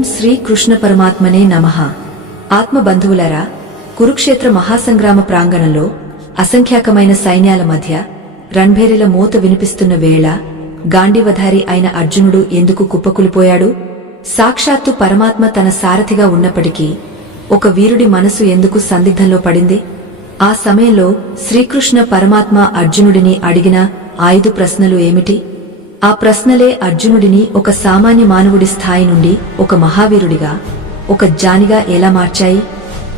ఓం శ్రీ కృష్ణ పరమాత్మనే నమః. ఆత్మబంధువులారా, కురుక్షేత్ర మహాసంగ్రామ ప్రాంగణంలో అసంఖ్యాకమైన సైన్యాల మధ్య రణ్భేరీల మోత వినిపిస్తున్న వేళ గాంధీవధారి అయిన అర్జునుడు ఎందుకు కుప్పకూలిపోయాడు? సాక్షాత్తు పరమాత్మ తన సారథిగా ఉన్నప్పటికీ ఒక వీరుడి మనసు ఎందుకు సందిగ్ధంలో పడింది? ఆ సమయంలో శ్రీకృష్ణ పరమాత్మ అర్జునుడిని అడిగిన 5 ప్రశ్నలు ఏమిటి? ఆ ప్రశ్నలే అర్జునుడిని ఒక సామాన్య మానవుడి స్థాయి నుండి ఒక మహావీరుడిగా, ఒక జ్ఞానిగా ఎలా మార్చాయి?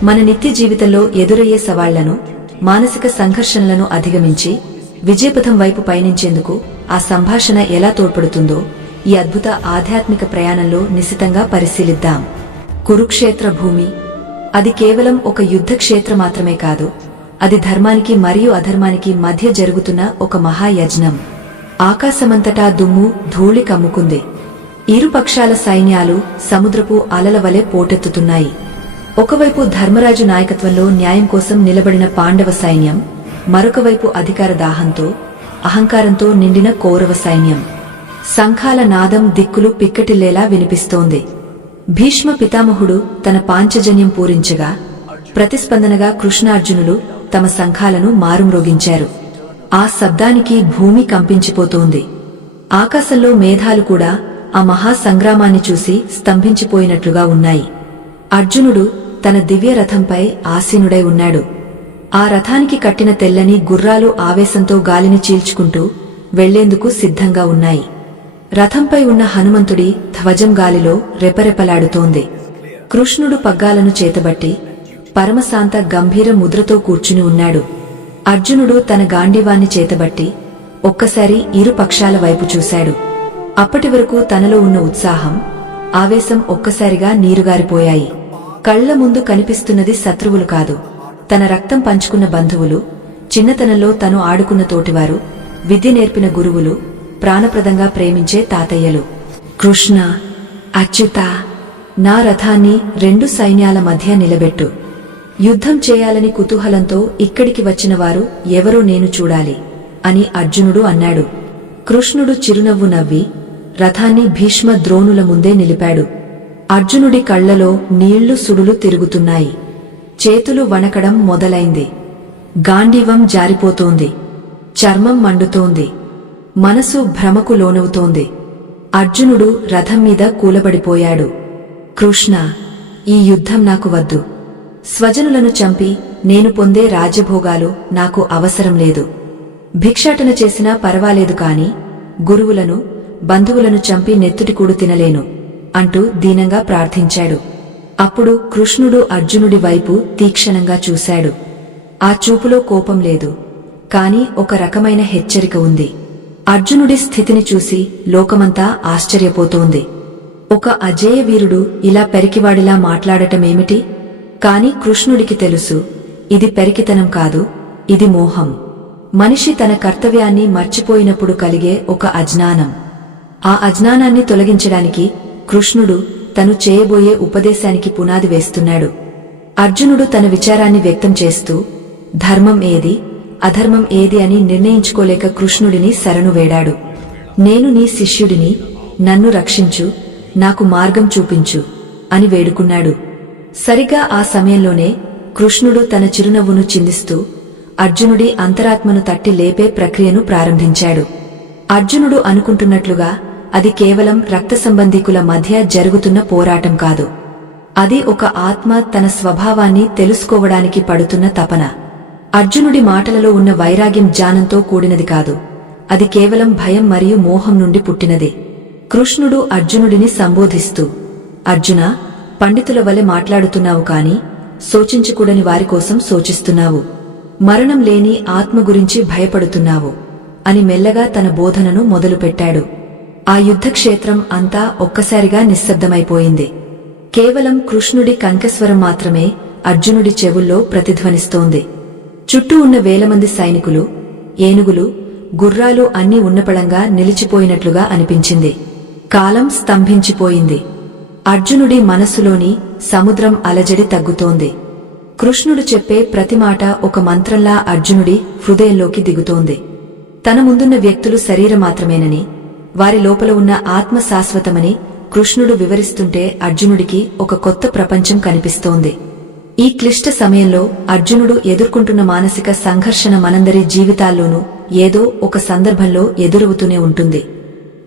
మన నిత్య జీవితంలో ఎదురయ్యే సవాళ్లను, మానసిక సంఘర్షణలను అధిగమించి విజయపథం వైపు పయనించేందుకు ఆ సంభాషణ ఎలా తోడ్పడుతుందో ఈ అద్భుత ఆధ్యాత్మిక ప్రయాణంలో నిశితంగా పరిశీలిద్దాం. కురుక్షేత్ర భూమి, అది కేవలం ఒక యుద్ధ క్షేత్రం మాత్రమే కాదు, అది ధర్మానికి మరియు అధర్మానికి మధ్య జరుగుతున్న ఒక మహాయజ్ఞం. ఆకాశమంతటా దుమ్ము, ధూళి కమ్ముకుంది. ఇరు పక్షాల సైన్యాలు సముద్రపు అలల వలె పోటెత్తుతున్నాయి. ఒకవైపు ధర్మరాజు నాయకత్వంలో న్యాయం కోసం నిలబడిన పాండవ సైన్యం, మరొకవైపు అధికార దాహంతో, అహంకారంతో నిండిన కౌరవ సైన్యం. శంఖాల నాదం దిక్కులు పిక్కటిల్లేలా వినిపిస్తోంది. భీష్మ పితామహుడు తన పాంచజన్యం పూరించగా ప్రతిస్పందనగా కృష్ణార్జునులు తమ శంఖాలను మారుమ్రోగించారు. ఆ శబ్దానికి భూమి కంపించిపోతోంది. ఆకాశంలో మేఘాలు కూడా ఆ మహాసంగ్రామాన్ని చూసి స్తంభించిపోయినట్లుగా ఉన్నాయి. అర్జునుడు తన దివ్య రథంపై ఆసీనుడై ఉన్నాడు. ఆ రథానికి కట్టిన తెల్లని గుర్రాలు ఆవేశంతో గాలిని చీల్చుకుంటూ వెళ్లేందుకు సిద్ధంగా ఉన్నాయి. రథంపై ఉన్న హనుమంతుడి ధ్వజం గాలిలో రెపరెపలాడుతోంది. కృష్ణుడు పగ్గాలను చేతబట్టి పరమశాంత గంభీర ముద్రతో కూర్చుని ఉన్నాడు. అర్జునుడు తన గాంధీవాన్ని చేతబట్టి ఒక్కసారి ఇరు పక్షాల వైపు చూశాడు. అప్పటివరకు తనలో ఉన్న ఉత్సాహం, ఆవేశం ఒక్కసారిగా నీరుగారిపోయాయి. కళ్ల ముందు కనిపిస్తున్నది శత్రువులు కాదు, తన రక్తం పంచుకున్న బంధువులు, చిన్నతనంలో తను ఆడుకున్న తోటివారు, విద్య నేర్పిన గురువులు, ప్రాణప్రదంగా ప్రేమించే తాతయ్యలు. కృష్ణ, అచ్యుత, నా రథాన్ని 2 సైన్యాల మధ్య నిలబెట్టు. యుద్ధం చేయాలని కుతూహలంతో ఇక్కడికి వచ్చిన వారు ఎవరో నేను చూడాలి అని అర్జునుడు అన్నాడు. కృష్ణుడు చిరునవ్వు నవ్వి రథాన్ని భీష్మ ద్రోణుల ముందే నిలిపాడు. అర్జునుడి కళ్లలో నీళ్లు సుడులు తిరుగుతున్నాయి. చేతులు వణకడం మొదలైంది. గాంధీవం జారిపోతోంది. చర్మం మండుతోంది. మనసు భ్రమకు లోనవుతోంది. అర్జునుడు రథం మీద కూలబడిపోయాడు. కృష్ణ, ఈ యుద్ధం నాకు వద్దు. స్వజనులను చంపి నేను పొందే రాజ్యభోగాలు నాకు అవసరం లేదు. భిక్షాటన చేసినా పర్వాలేదు కాని గురువులను, బంధువులను చంపి నెత్తుటికూడు తినలేను అంటూ దీనంగా ప్రార్థించాడు. అప్పుడు కృష్ణుడు అర్జునుడి వైపు తీక్షణంగా చూశాడు. ఆ చూపులో కోపం లేదు, కాని ఒక రకమైన హెచ్చరిక ఉంది. అర్జునుడి స్థితిని చూసి లోకమంతా ఆశ్చర్యపోతోంది. ఒక అజేయ వీరుడు ఇలా పెరికివాడిలా మాట్లాడటమేమిటి? కాని కృష్ణుడికి తెలుసు, ఇది పెరికితనం కాదు, ఇది మోహం. మనిషి తన కర్తవ్యాన్ని మర్చిపోయినప్పుడు కలిగే ఒక అజ్ఞానం. ఆ అజ్ఞానాన్ని తొలగించడానికి కృష్ణుడు తను చేయబోయే ఉపదేశానికి పునాది వేస్తున్నాడు. అర్జునుడు తన విచారాన్ని వ్యక్తం చేస్తూ, ధర్మం ఏది, అధర్మం ఏది అని నిర్ణయించుకోలేక కృష్ణుడిని శరణు వేడాడు. నేను నీ శిష్యుడిని, నన్ను రక్షించు, నాకు మార్గం చూపించు అని వేడుకున్నాడు. సరిగా ఆ సమయంలోనే కృష్ణుడు తన చిరునవ్వును చిందిస్తూ అర్జునుడి అంతరాత్మను తట్టి లేపే ప్రక్రియను ప్రారంభించాడు. అర్జునుడు అనుకుంటున్నట్లుగా అది కేవలం రక్త సంబంధీకుల మధ్య జరుగుతున్న పోరాటం కాదు. అది ఒక ఆత్మ తన స్వభావాన్ని తెలుసుకోవడానికి పడుతున్న తపన. అర్జునుడి మాటలలో ఉన్న వైరాగ్యం జ్ఞానంతో కూడినది కాదు, అది కేవలం భయం మరియు మోహం నుండి పుట్టినది. కృష్ణుడు అర్జునుడిని సంబోధిస్తూ, అర్జునా, పండితుల వలె మాట్లాడుతున్నావు కాని శోచించకూడని వారికోసం శోచిస్తున్నావు. మరణం లేని ఆత్మ గురించి భయపడుతున్నావు అని మెల్లగా తన బోధనను మొదలుపెట్టాడు. ఆ యుద్ధక్షేత్రం అంతా ఒక్కసారిగా నిశ్శబ్దమైపోయింది. కేవలం కృష్ణుడి కంఠస్వరం మాత్రమే అర్జునుడి చెవుల్లో ప్రతిధ్వనిస్తోంది. చుట్టూ ఉన్న వేలమంది సైనికులు, ఏనుగులు, గుర్రాలు అన్నీ ఉన్నపళంగా నిలిచిపోయినట్లుగా అనిపించింది. కాలం స్తంభించిపోయింది. అర్జునుడి మనస్సులోని సముద్రం అలజడి తగ్గుతోంది. కృష్ణుడు చెప్పే ప్రతి మాట ఒక మంత్రంలా అర్జునుడి హృదయంలోకి దిగుతోంది. తన ముందున్న వ్యక్తులు శరీరం మాత్రమేనని, వారి లోపల ఉన్న ఆత్మ శాశ్వతమని కృష్ణుడు వివరిస్తుంటే అర్జునుడికి ఒక కొత్త ప్రపంచం కనిపిస్తోంది. ఈ క్లిష్ట సమయంలో అర్జునుడు ఎదుర్కొంటున్న మానసిక సంఘర్షణ మనందరి జీవితాల్లోనూ ఏదో ఒక సందర్భంలో ఎదురవుతూనే ఉంటుంది.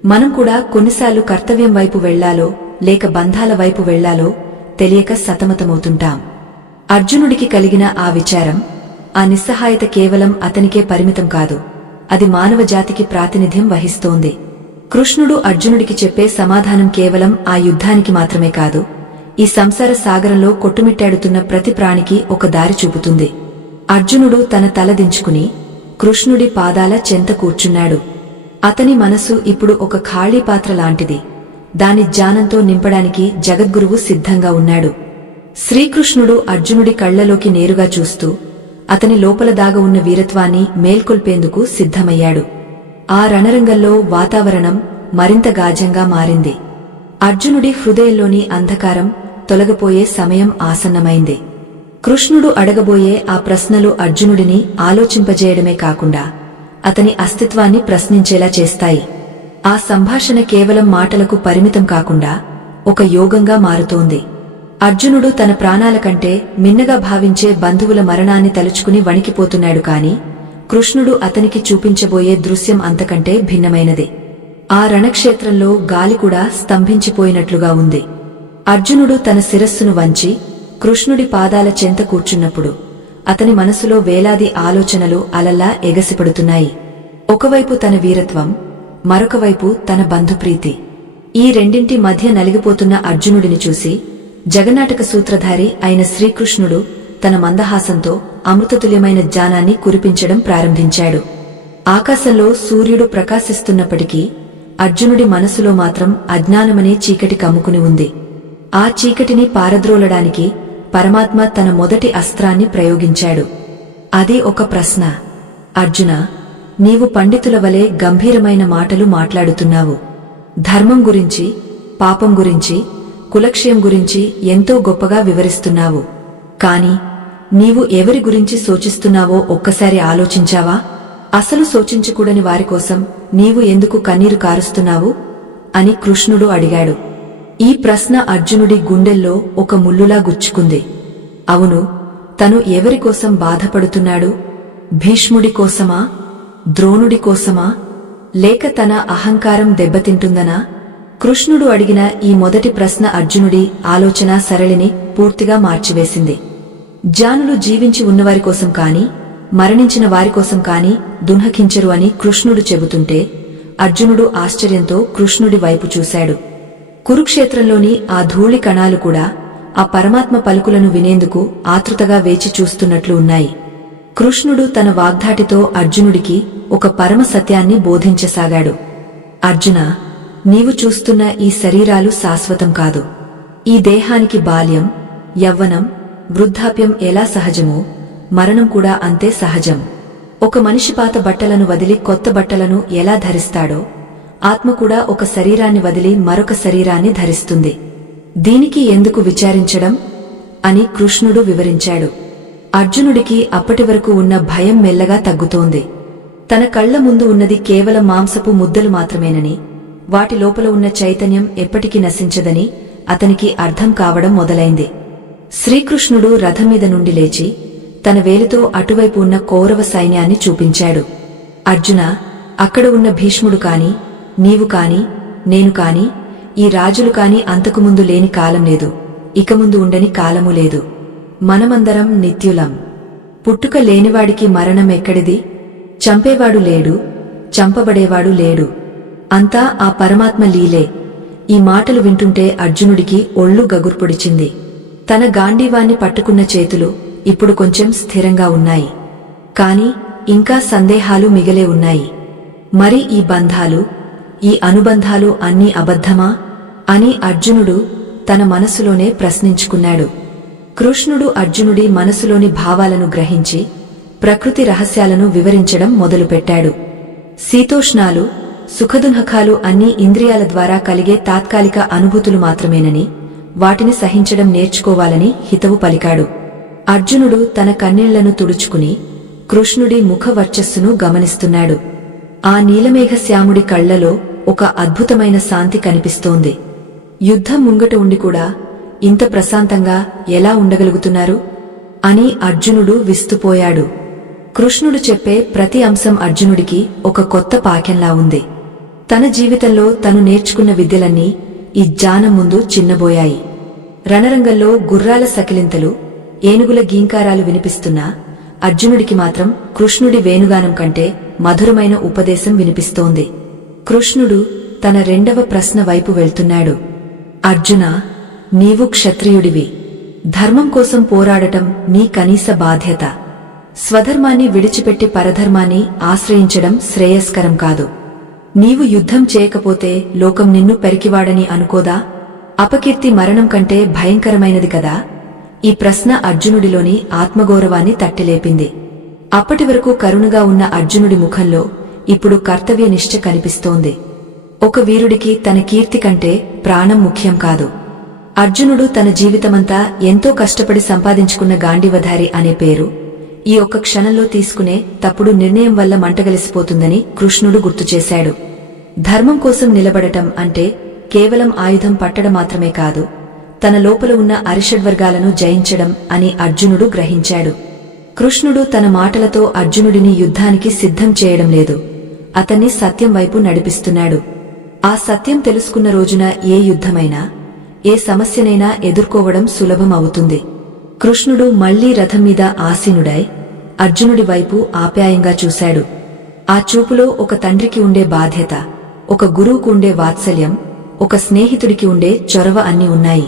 మనం కూడా కొన్నిసార్లు కర్తవ్యం వైపు వెళ్లాలో లేక బంధాల వైపు వెళ్లాలో తెలియక సతమతమవుతుంటాం. అర్జునుడికి కలిగిన ఆ విచారం, ఆ నిస్సహాయత కేవలం అతనికే పరిమితం కాదు, అది మానవ జాతికి ప్రాతినిధ్యం వహిస్తోంది. కృష్ణుడు అర్జునుడికి చెప్పే సమాధానం కేవలం ఆ యుద్ధానికి మాత్రమే కాదు, ఈ సంసార సాగరంలో కొట్టుమిట్టాడుతున్న ప్రతి ప్రాణికి ఒక దారి చూపుతుంది. అర్జునుడు తన తల దించుకుని కృష్ణుడి పాదాల చెంత కూర్చున్నాడు. అతని మనసు ఇప్పుడు ఒక ఖాళీ పాత్ర లాంటిది. దాని జ్ఞానంతో నింపడానికి జగద్గురువు సిద్ధంగా ఉన్నాడు. శ్రీకృష్ణుడు అర్జునుడి కళ్లలోకి నేరుగా చూస్తూ అతని లోపల దాగ ఉన్న వీరత్వాన్ని మేల్కొల్పేందుకు సిద్ధమయ్యాడు. ఆ రణరంగంలో వాతావరణం మరింత గాఢంగా మారింది. అర్జునుడి హృదయంలోని అంధకారం తొలగిపోయే సమయం ఆసన్నమైంది. కృష్ణుడు అడగబోయే ఆ ప్రశ్నలు అర్జునుడిని ఆలోచింపజేయడమే కాకుండా అతని అస్తిత్వాన్ని ప్రశ్నించేలా చేస్తాయి. ఆ సంభాషణ కేవలం మాటలకు పరిమితం కాకుండా ఒక యోగంగా మారుతోంది. అర్జునుడు తన ప్రాణాల కంటే మిన్నగా భావించే బంధువుల మరణాన్ని తలుచుకుని వణికిపోతున్నాడు. కాని కృష్ణుడు అతనికి చూపించబోయే దృశ్యం అంతకంటే భిన్నమైనది. ఆ రణక్షేత్రంలో గాలి కూడా స్తంభించిపోయినట్లుగా ఉంది. అర్జునుడు తన శిరస్సును వంచి కృష్ణుడి పాదాల చెంత కూర్చున్నప్పుడు అతని మనసులో వేలాది ఆలోచనలు అలల్లా ఎగసిపడుతున్నాయి. ఒకవైపు తన వీరత్వం, మరొకవైపు తన బంధుప్రీతి. ఈ రెండింటి మధ్య నలిగిపోతున్న అర్జునుడిని చూసి జగన్నాటక సూత్రధారి అయిన శ్రీకృష్ణుడు తన మందహాసంతో అమృతతుల్యమైన జ్ఞానాన్ని కురిపించడం ప్రారంభించాడు. ఆకాశంలో సూర్యుడు ప్రకాశిస్తున్నప్పటికీ అర్జునుడి మనసులో మాత్రం అజ్ఞానమనే చీకటి కమ్ముకుని ఉంది. ఆ చీకటిని పారద్రోలడానికి పరమాత్మ తన మొదటి అస్త్రాన్ని ప్రయోగించాడు. అది ఒక ప్రశ్న. అర్జునా, నీవు పండితుల వలె గంభీరమైన మాటలు మాట్లాడుతున్నావు. ధర్మం గురించి, పాపం గురించి, కులక్షయం గురించి ఎంతో గొప్పగా వివరిస్తున్నావు. కాని నీవు ఎవరి గురించి శోచిస్తున్నావో ఒక్కసారి ఆలోచించావా? అసలు శోచించకూడని వారికోసం నీవు ఎందుకు కన్నీరు కారుస్తున్నావు అని కృష్ణుడు అడిగాడు. ఈ ప్రశ్న అర్జునుడి గుండెల్లో ఒక ముల్లులా గుచ్చుకుంది. అవును, తను ఎవరికోసం బాధపడుతున్నాడు? భీష్ముడి కోసమా? ద్రోణుడి కోసమా? లేక తన అహంకారం దెబ్బతింటుందనా? కృష్ణుడు అడిగిన ఈ మొదటి ప్రశ్న అర్జునుడి ఆలోచనా సరళిని పూర్తిగా మార్చివేసింది. జ్ఞానులు జీవించి ఉన్నవారి కోసం కాని, మరణించిన వారికోసం కాని దున్హకించరు అని కృష్ణుడు చెబుతుంటే అర్జునుడు ఆశ్చర్యంతో కృష్ణుడి వైపు చూశాడు. కురుక్షేత్రంలోని ఆ ధూళి కణాలు కూడా ఆ పరమాత్మ పలుకులను వినేందుకు ఆతృతగా వేచి చూస్తున్నట్లు ఉన్నాయి. కృష్ణుడు తన వాగ్ధాటితో అర్జునుడికి ఒక పరమ సత్యాన్ని బోధించసాగాడు. అర్జునా, నీవు చూస్తున్న ఈ శరీరాలు శాశ్వతం కాదు. ఈ దేహానికి బాల్యం, యవ్వనం, వృద్ధాప్యం ఎలా సహజమో మరణం కూడా అంతే సహజం. ఒక మనిషి పాత బట్టలను వదిలి కొత్త బట్టలను ఎలా ధరిస్తాడో ఆత్మ కూడా ఒక శరీరాన్ని వదిలి మరొక శరీరాన్ని ధరిస్తుంది. దీనికి ఎందుకు విచారించడం అని కృష్ణుడు వివరించాడు. అర్జునుడికి అప్పటివరకు ఉన్న భయం మెల్లగా తగ్గుతోంది. తన కళ్ల ముందు ఉన్నది కేవలం మాంసపు ముద్దలు మాత్రమేనని, వాటి లోపల ఉన్న చైతన్యం ఎప్పటికీ నశించదని అతనికి అర్థం కావడం మొదలైంది. శ్రీకృష్ణుడు రథం మీద నుండి లేచి తన వేలితో అటువైపు ఉన్న కౌరవ సైన్యాన్ని చూపించాడు. అర్జునా, అక్కడ ఉన్న భీష్ముడు కాని, నీవు కాని, నేను కాని, ఈ రాజులు కాని అంతకుముందు లేని కాలం లేదు, ఇక ముందు ఉండని కాలము లేదు. మనమందరం నిత్యులం. పుట్టుక లేనివాడికి మరణం ఎక్కడిది? చంపేవాడు లేడు, చంపబడేవాడు లేడు. అంతా ఆ పరమాత్మ లీలే. ఈ మాటలు వింటుంటే అర్జునుడికి ఒళ్ళు గగుర్పొడిచింది. తన గాంధీవాన్ని పట్టుకున్న చేతులు ఇప్పుడు కొంచెం స్థిరంగా ఉన్నాయి. కాని ఇంకా సందేహాలు మిగిలే ఉన్నాయి. మరి ఈ బంధాలు, ఈ అనుబంధాలు అన్నీ అబద్ధమా అని అర్జునుడు తన మనసులోనే ప్రశ్నించుకున్నాడు. కృష్ణుడు అర్జునుడి మనసులోని భావాలను గ్రహించి ప్రకృతి రహస్యాలను వివరించడం మొదలుపెట్టాడు. శీతోష్ణాలు, సుఖదుఃఖాలు అన్నీ ఇంద్రియాల ద్వారా కలిగే తాత్కాలిక అనుభూతులు మాత్రమేనని, వాటిని సహించడం నేర్చుకోవాలని హితవు పలికాడు. అర్జునుడు తన కన్నీళ్లను తుడుచుకుని కృష్ణుడి ముఖ వర్చస్సును గమనిస్తున్నాడు. ఆ నీలమేఘశ్యాముడి కళ్లలో ఒక అద్భుతమైన శాంతి కనిపిస్తోంది. యుద్ధం ముంగట ఉండి కూడా ఇంత ప్రశాంతంగా ఎలా ఉండగలుగుతున్నారు అని అర్జునుడు విస్తుపోయాడు. కృష్ణుడు చెప్పే ప్రతి అంశం అర్జునుడికి ఒక కొత్త పాఠంలా ఉంది. తన జీవితంలో తను నేర్చుకున్న విద్యలన్నీ ఈ జ్ఞానం ముందు చిన్నబోయాయి. రణరంగంలో గుర్రాల సకిలింతలు, ఏనుగుల గీంకారాలు వినిపిస్తున్నా అర్జునుడికి మాత్రం కృష్ణుడి వేణుగానం కంటే మధురమైన ఉపదేశం వినిపిస్తోంది. కృష్ణుడు తన రెండవ ప్రశ్న వైపు వెళ్తున్నాడు. అర్జునా, నీవు క్షత్రియుడివి. ధర్మం కోసం పోరాడటం నీ కనీస బాధ్యత. స్వధర్మాన్ని విడిచిపెట్టి పరధర్మాన్ని ఆశ్రయించడం శ్రేయస్కరం కాదు. నీవు యుద్ధం చేయకపోతే లోకం నిన్ను పెరికివాడని అనుకోదా? అపకీర్తి మరణం కంటే భయంకరమైనది కదా? ఈ ప్రశ్న అర్జునుడిలోని ఆత్మగౌరవాన్ని తట్టిలేపింది. అప్పటి వరకు కరుణగా ఉన్న అర్జునుడి ముఖంలో ఇప్పుడు కర్తవ్యనిష్ఠ కనిపిస్తోంది. ఒక వీరుడికి తన కీర్తి కంటే ప్రాణం ముఖ్యం కాదు. అర్జునుడు తన జీవితమంతా ఎంతో కష్టపడి సంపాదించుకున్న గాంధీవధారి అనే పేరు ఈ ఒక్క క్షణంలో తీసుకునే తప్పుడు నిర్ణయం వల్ల మంటగలిసిపోతుందని కృష్ణుడు గుర్తుచేశాడు. ధర్మం కోసం నిలబడటం అంటే కేవలం ఆయుధం పట్టడం మాత్రమే కాదు, తన లోపల ఉన్న అరిషడ్వర్గాలను జయించడం అని అర్జునుడు గ్రహించాడు. కృష్ణుడు తన మాటలతో అర్జునుడిని యుద్ధానికి సిద్ధం చేయడం లేదు, అతన్ని సత్యం వైపు నడిపిస్తున్నాడు. ఆ సత్యం తెలుసుకున్న రోజున ఏ యుద్ధమైనా, ఏ సమస్యనైనా ఎదుర్కోవడం సులభం అవుతుంది. కృష్ణుడు మళ్లీ రథం మీద ఆసీనుడై అర్జునుడి వైపు ఆప్యాయంగా చూశాడు. ఆ చూపులో ఒక తండ్రికి ఉండే బాధ్యత, ఒక గురువుకు ఉండే వాత్సల్యం, ఒక స్నేహితుడికి ఉండే చొరవ అన్నీ ఉన్నాయి.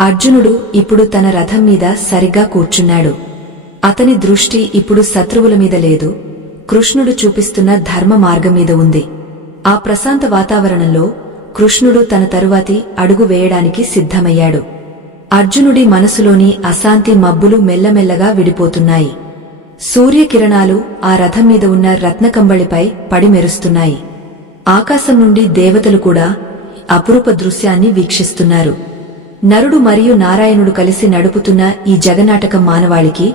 అర్జునుడు ఇప్పుడు తన రథం మీద సరిగ్గా కూర్చున్నాడు. అతని దృష్టి ఇప్పుడు శత్రువుల మీద లేదు, కృష్ణుడు చూపిస్తున్న ధర్మ మార్గం మీద ఉంది. ఆ ప్రశాంత వాతావరణంలో కృష్ణుడు తన తరువాతి అడుగు వేయడానికి సిద్ధమయ్యాడు. అర్జునుడి మనసులోని అశాంతి మబ్బులు మెల్లమెల్లగా విడిపోతున్నాయి. సూర్యకిరణాలు ఆ రథం మీద ఉన్న రత్నకంబళిపై పడి మెరుస్తున్నాయి. ఆకాశం నుండి దేవతలు కూడా అపురూప దృశ్యాన్ని వీక్షిస్తున్నారు. నరుడు మరియు నారాయణుడు కలిసి నడుపుతున్న ఈ జగన్నాటకం మానవాళికి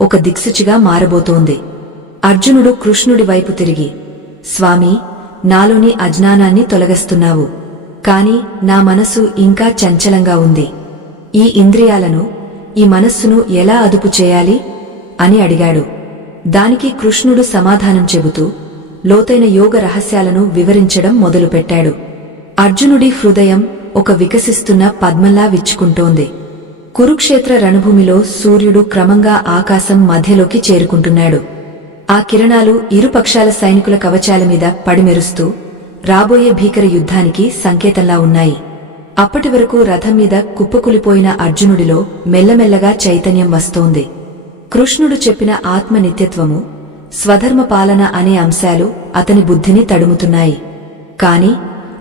ఒక దిక్సూచిగా మారబోతోంది. అర్జునుడు కృష్ణుడి వైపు తిరిగి, స్వామీ, నాలోని అజ్ఞానాన్ని తొలగిస్తున్నావు, కాని నా మనసు ఇంకా చంచలంగా ఉంది. ఈ ఇంద్రియాలను, ఈ మనస్సును ఎలా అదుపు చేయాలి అని అడిగాడు. దానికి కృష్ణుడు సమాధానం చెబుతూ లోతైన యోగ రహస్యాలను వివరించడం మొదలుపెట్టాడు. అర్జునుడి హృదయం ఒక వికసిస్తున్న పద్మంలా విచ్చుకుంటోంది. కురుక్షేత్ర రణభూమిలో సూర్యుడు క్రమంగా ఆకాశం మధ్యలోకి చేరుకుంటున్నాడు. ఆ కిరణాలు ఇరు పక్షాల సైనికుల కవచాల మీద పడిమెరుస్తూ రాబోయే భీకర యుద్ధానికి సంకేతంలా ఉన్నాయి. అప్పటి వరకు రథం మీద కుప్పకులిపోయిన అర్జునుడిలో మెల్లమెల్లగా చైతన్యం వస్తోంది. కృష్ణుడు చెప్పిన ఆత్మ నిత్యత్వము, స్వధర్మ పాలన అనే అంశాలు అతని బుద్ధిని తడుముతున్నాయి. కాని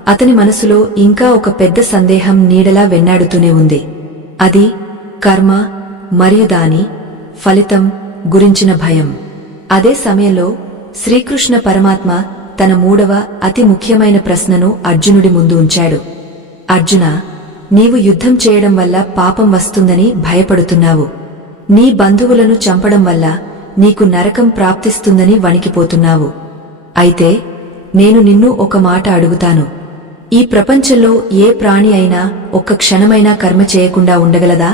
అతని మనసులో ఇంకా ఒక పెద్ద సందేహం నీడలా వెన్నాడుతూనే ఉంది. అది కర్మ మరియు దాని ఫలితం గురించిన భయం. అదే సమయంలో శ్రీకృష్ణ పరమాత్మ తన మూడవ అతి ముఖ్యమైన ప్రశ్నను అర్జునుడి ముందు ఉంచాడు. అర్జున, నీవు యుద్ధం చేయడం వల్ల పాపం వస్తుందని భయపడుతున్నావు. నీ బంధువులను చంపడం వల్ల నీకు నరకం ప్రాప్తిస్తుందని వణికిపోతున్నావు. అయితే నేను నిన్ను ఒక మాట అడుగుతాను. ఈ ప్రపంచంలో ఏ ప్రాణి అయినా ఒక్క క్షణమైనా కర్మ చేయకుండా ఉండగలదా?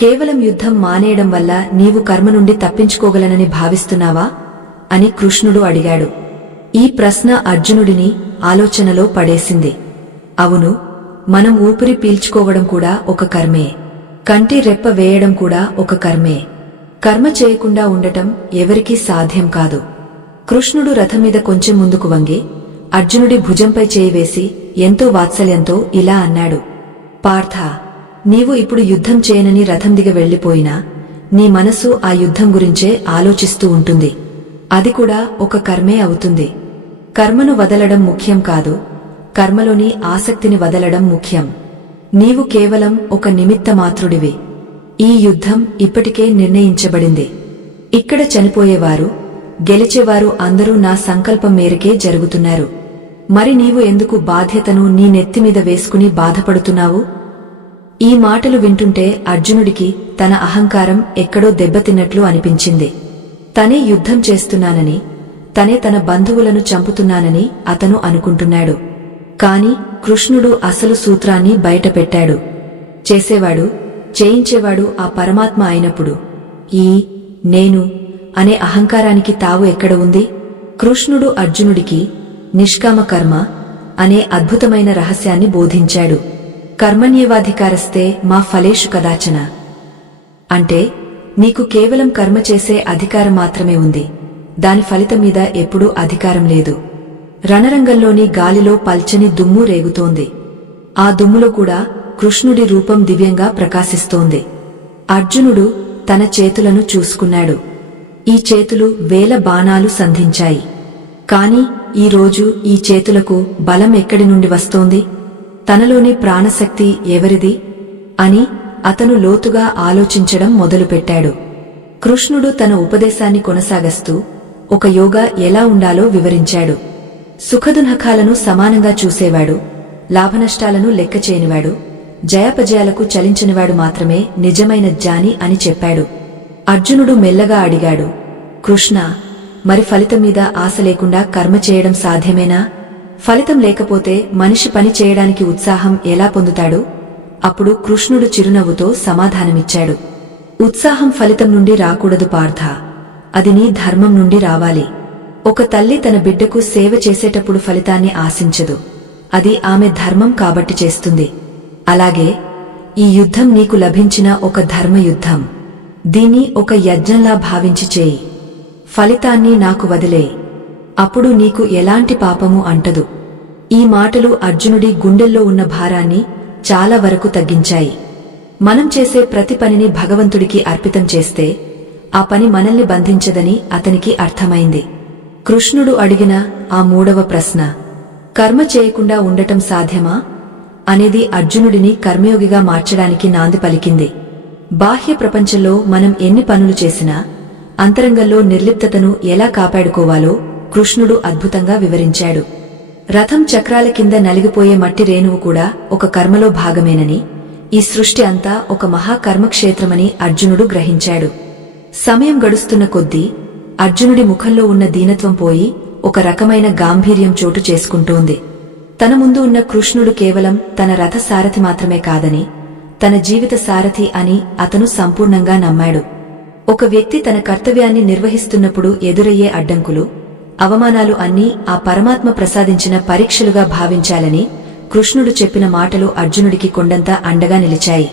కేవలం యుద్ధం మానేయడం వల్ల నీవు కర్మ నుండి తప్పించుకోగలనని భావిస్తున్నావా అని కృష్ణుడు అడిగాడు. ఈ ప్రశ్న అర్జునుడిని ఆలోచనలో పడేసింది. అవును, మనం ఊపిరి పీల్చుకోవడం కూడా ఒక కర్మే. కంటి రెప్ప వేయడం కూడా ఒక కర్మే. కర్మ చేయకుండా ఉండటం ఎవరికీ సాధ్యం కాదు. కృష్ణుడు రథం మీద కొంచెం ముందుకు వంగి అర్జునుడి భుజంపై చేయి వేసి ఎంతో వాత్సల్యంతో ఇలా అన్నాడు. పార్థ, నీవు ఇప్పుడు యుద్ధం చేయనని రథం దిగ వెళ్లిపోయినా నీ మనసు ఆ యుద్ధం గురించే ఆలోచిస్తూ ఉంటుంది. అది కూడా ఒక కర్మే అవుతుంది. కర్మను వదలడం ముఖ్యం కాదు, కర్మలోని ఆసక్తిని వదలడం ముఖ్యం. నీవు కేవలం ఒక నిమిత్త మాత్రుడివి. ఈ యుద్ధం ఇప్పటికే నిర్ణయించబడింది. ఇక్కడ చనిపోయేవారు, గెలిచేవారు అందరూ నా సంకల్పం మేరకే జరుగుతున్నారు. మరి నీవు ఎందుకు బాధ్యతను నీ నెత్తిమీద వేసుకుని బాధపడుతున్నావు? ఈ మాటలు వింటుంటే అర్జునుడికి తన అహంకారం ఎక్కడో దెబ్బతిన్నట్లు అనిపించింది. తనే యుద్ధం చేస్తున్నానని, తనే తన బంధువులను చంపుతున్నానని అతను అనుకుంటున్నాడు. కాని కృష్ణుడు అసలు సూత్రాన్ని బయటపెట్టాడు. చేసేవాడు, చేయించేవాడు ఆ పరమాత్మ అయినప్పుడు ఈ నేను అనే అహంకారానికి తావు ఎక్కడ ఉంది? కృష్ణుడు అర్జునుడికి నిష్కామ కర్మ అనే అద్భుతమైన రహస్యాన్ని బోధించాడు. కర్మణ్యేవాధికారస్తే మా ఫలేషు కదాచన. అంటే నీకు కేవలం కర్మ చేసే అధికారం మాత్రమే ఉంది, దాని ఫలితం మీద ఎప్పుడూ అధికారం లేదు. రణరంగంలోని గాలిలో పల్చని దుమ్ము రేగుతోంది. ఆ దుమ్ములో కూడా కృష్ణుడి రూపం దివ్యంగా ప్రకాశిస్తోంది. అర్జునుడు తన చేతులను చూసుకున్నాడు. ఈ చేతులు వేల బాణాలు సంధించాయి. కాని ఈరోజు ఈ చేతులకు బలం ఎక్కడి నుండి వస్తోంది? తనలోని ప్రాణశక్తి ఎవరిది అని అతను లోతుగా ఆలోచించడం మొదలుపెట్టాడు. కృష్ణుడు తన ఉపదేశాన్ని కొనసాగస్తూ ఒక యోగా ఎలా ఉండాలో వివరించాడు. సుఖదునఖాలను సమానంగా చూసేవాడు, లాభనష్టాలను లెక్క చేయనివాడు, జయాపజయాలకు చలించనివాడు మాత్రమే నిజమైన జ్ఞాని అని చెప్పాడు. అర్జునుడు మెల్లగా అడిగాడు, కృష్ణ, మరి ఫలితం మీద ఆశ లేకుండా కర్మ చేయడం సాధ్యమేనా? ఫలితం లేకపోతే మనిషి పని చేయడానికి ఉత్సాహం ఎలా పొందుతాడు? అప్పుడు కృష్ణుడు చిరునవ్వుతో సమాధానమిచ్చాడు, ఉత్సాహం ఫలితం నుండి రాకూడదు పార్థ, అది నీ ధర్మం నుండి రావాలి. ఒక తల్లి తన బిడ్డకు సేవ చేసేటప్పుడు ఫలితాన్ని ఆశించదు, అది ఆమె ధర్మం కాబట్టి చేస్తుంది. అలాగే ఈ యుద్ధం నీకు లభించిన ఒక ధర్మయుద్ధం. దీన్ని ఒక యజ్ఞంలా భావించి చేయి. ఫలితాన్ని నాకు వదిలేయి, అప్పుడు నీకు ఎలాంటి పాపము అంటదు. ఈ మాటలు అర్జునుడి గుండెల్లో ఉన్న భారాన్ని చాలా వరకు తగ్గించాయి. మనం చేసే ప్రతి పనిని భగవంతుడికి అర్పితం చేస్తే ఆ పని మనల్ని బంధించదని అతనికి అర్థమైంది. కృష్ణుడు అడిగిన ఆ మూడవ ప్రశ్న, కర్మ చేయకుండా ఉండటం సాధ్యమా అనేది అర్జునుడిని కర్మయోగిగా మార్చడానికి నాంది పలికింది. బాహ్య ప్రపంచంలో మనం ఎన్ని పనులు చేసినా అంతరంగంలో నిర్లిప్తతను ఎలా కాపాడుకోవాలో కృష్ణుడు అద్భుతంగా వివరించాడు. రథం చక్రాల కింద నలిగిపోయే మట్టి రేణువు కూడా ఒక కర్మలో భాగమేనని, ఈ సృష్టి అంతా ఒక మహాకర్మక్షేత్రమని అర్జునుడు గ్రహించాడు. సమయం గడుస్తున్న కొద్దీ అర్జునుడి ముఖంలో ఉన్న దీనత్వం పోయి ఒక రకమైన గాంభీర్యం చోటు చేసుకుంటోంది. తన ముందు ఉన్న కృష్ణుడు కేవలం తన రథ సారథి మాత్రమే కాదని, తన జీవిత సారథి అని అతను సంపూర్ణంగా నమ్మాడు. ఒక వ్యక్తి తన కర్తవ్యాన్ని నిర్వహిస్తున్నప్పుడు ఎదురయ్యే అడ్డంకులు, అవమానాలు అన్నీ ఆ పరమాత్మ ప్రసాదించిన పరీక్షలుగా భావించాలని కృష్ణుడు చెప్పిన మాటలు అర్జునుడికి కొండంత అండగా నిలిచాయి.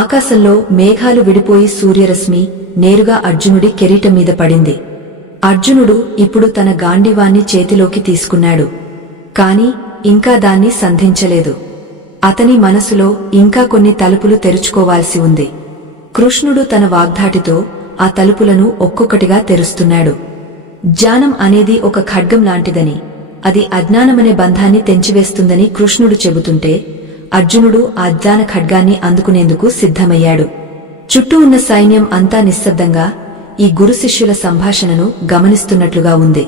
ఆకాశంలో మేఘాలు విడిపోయి సూర్యరశ్మి నేరుగా అర్జునుడి కెరీటం మీద పడింది. అర్జునుడు ఇప్పుడు తన గాంధీవాన్ని చేతిలోకి తీసుకున్నాడు. కాని ఇంకా దాన్ని సంధించలేదు. అతని మనసులో ఇంకా కొన్ని తలుపులు తెరుచుకోవాల్సి ఉంది. కృష్ణుడు తన వాగ్ధాటితో ఆ తలుపులను ఒక్కొక్కటిగా తెరుస్తున్నాడు. జ్ఞానం అనేది ఒక ఖడ్గం లాంటిదని, అది అజ్ఞానమనే బంధాన్ని తెంచివేస్తుందని కృష్ణుడు చెబుతుంటే అర్జునుడు ఆ జ్ఞాన ఖడ్గాన్ని అందుకునేందుకు సిద్ధమయ్యాడు. చుట్టూ ఉన్న సైన్యం అంతా నిశ్శబ్దంగా ఈ గురు శిష్యుల సంభాషణను గమనిస్తున్నట్లుగా ఉంది.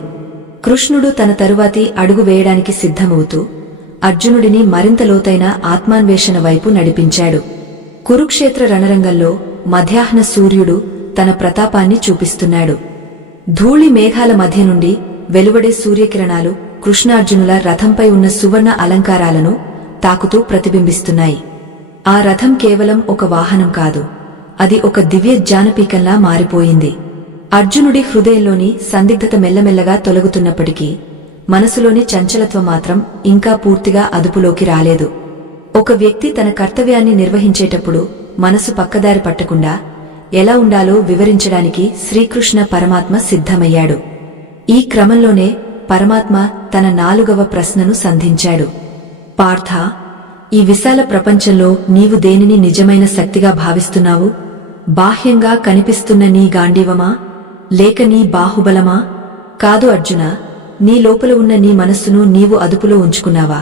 కృష్ణుడు తన తరువాతి అడుగు వేయడానికి సిద్ధమవుతూ అర్జునుడిని మరింత లోతైన ఆత్మాన్వేషణ వైపు నడిపించాడు. కురుక్షేత్ర రణరంగంలో మధ్యాహ్న సూర్యుడు తన ప్రతాపాన్ని చూపిస్తున్నాడు. ధూళి మేఘాల మధ్య నుండి వెలువడే సూర్యకిరణాలు కృష్ణార్జునుల రథంపై ఉన్న సువర్ణ అలంకారాలను తాకుతూ ప్రతిబింబిస్తున్నాయి. ఆ రథం కేవలం ఒక వాహనం కాదు, అది ఒక దివ్య జ్ఞానపీకంలా మారిపోయింది. అర్జునుడి హృదయంలోని సందిగ్ధత మెల్లమెల్లగా తొలగుతున్నప్పటికీ మనసులోని చంచలత్వం మాత్రం ఇంకా పూర్తిగా అదుపులోకి రాలేదు. ఒక వ్యక్తి తన కర్తవ్యాన్ని నిర్వహించేటప్పుడు మనసు పక్కదారి పట్టకుండా ఎలా ఉండాలో వివరించడానికి శ్రీకృష్ణ పరమాత్మ సిద్ధమయ్యాడు. ఈ క్రమంలోనే పరమాత్మ తన 4వ ప్రశ్నను సంధించాడు. పార్థ, ఈ విశాల ప్రపంచంలో నీవు దేనిని నిజమైన శక్తిగా భావిస్తున్నావు? బాహ్యంగా కనిపిస్తున్న నీ గాంధీవమా, లేక నీ బాహుబలమా? కాదు అర్జున, నీ లోపల ఉన్న నీ మనస్సును నీవు అదుపులో ఉంచుకున్నావా,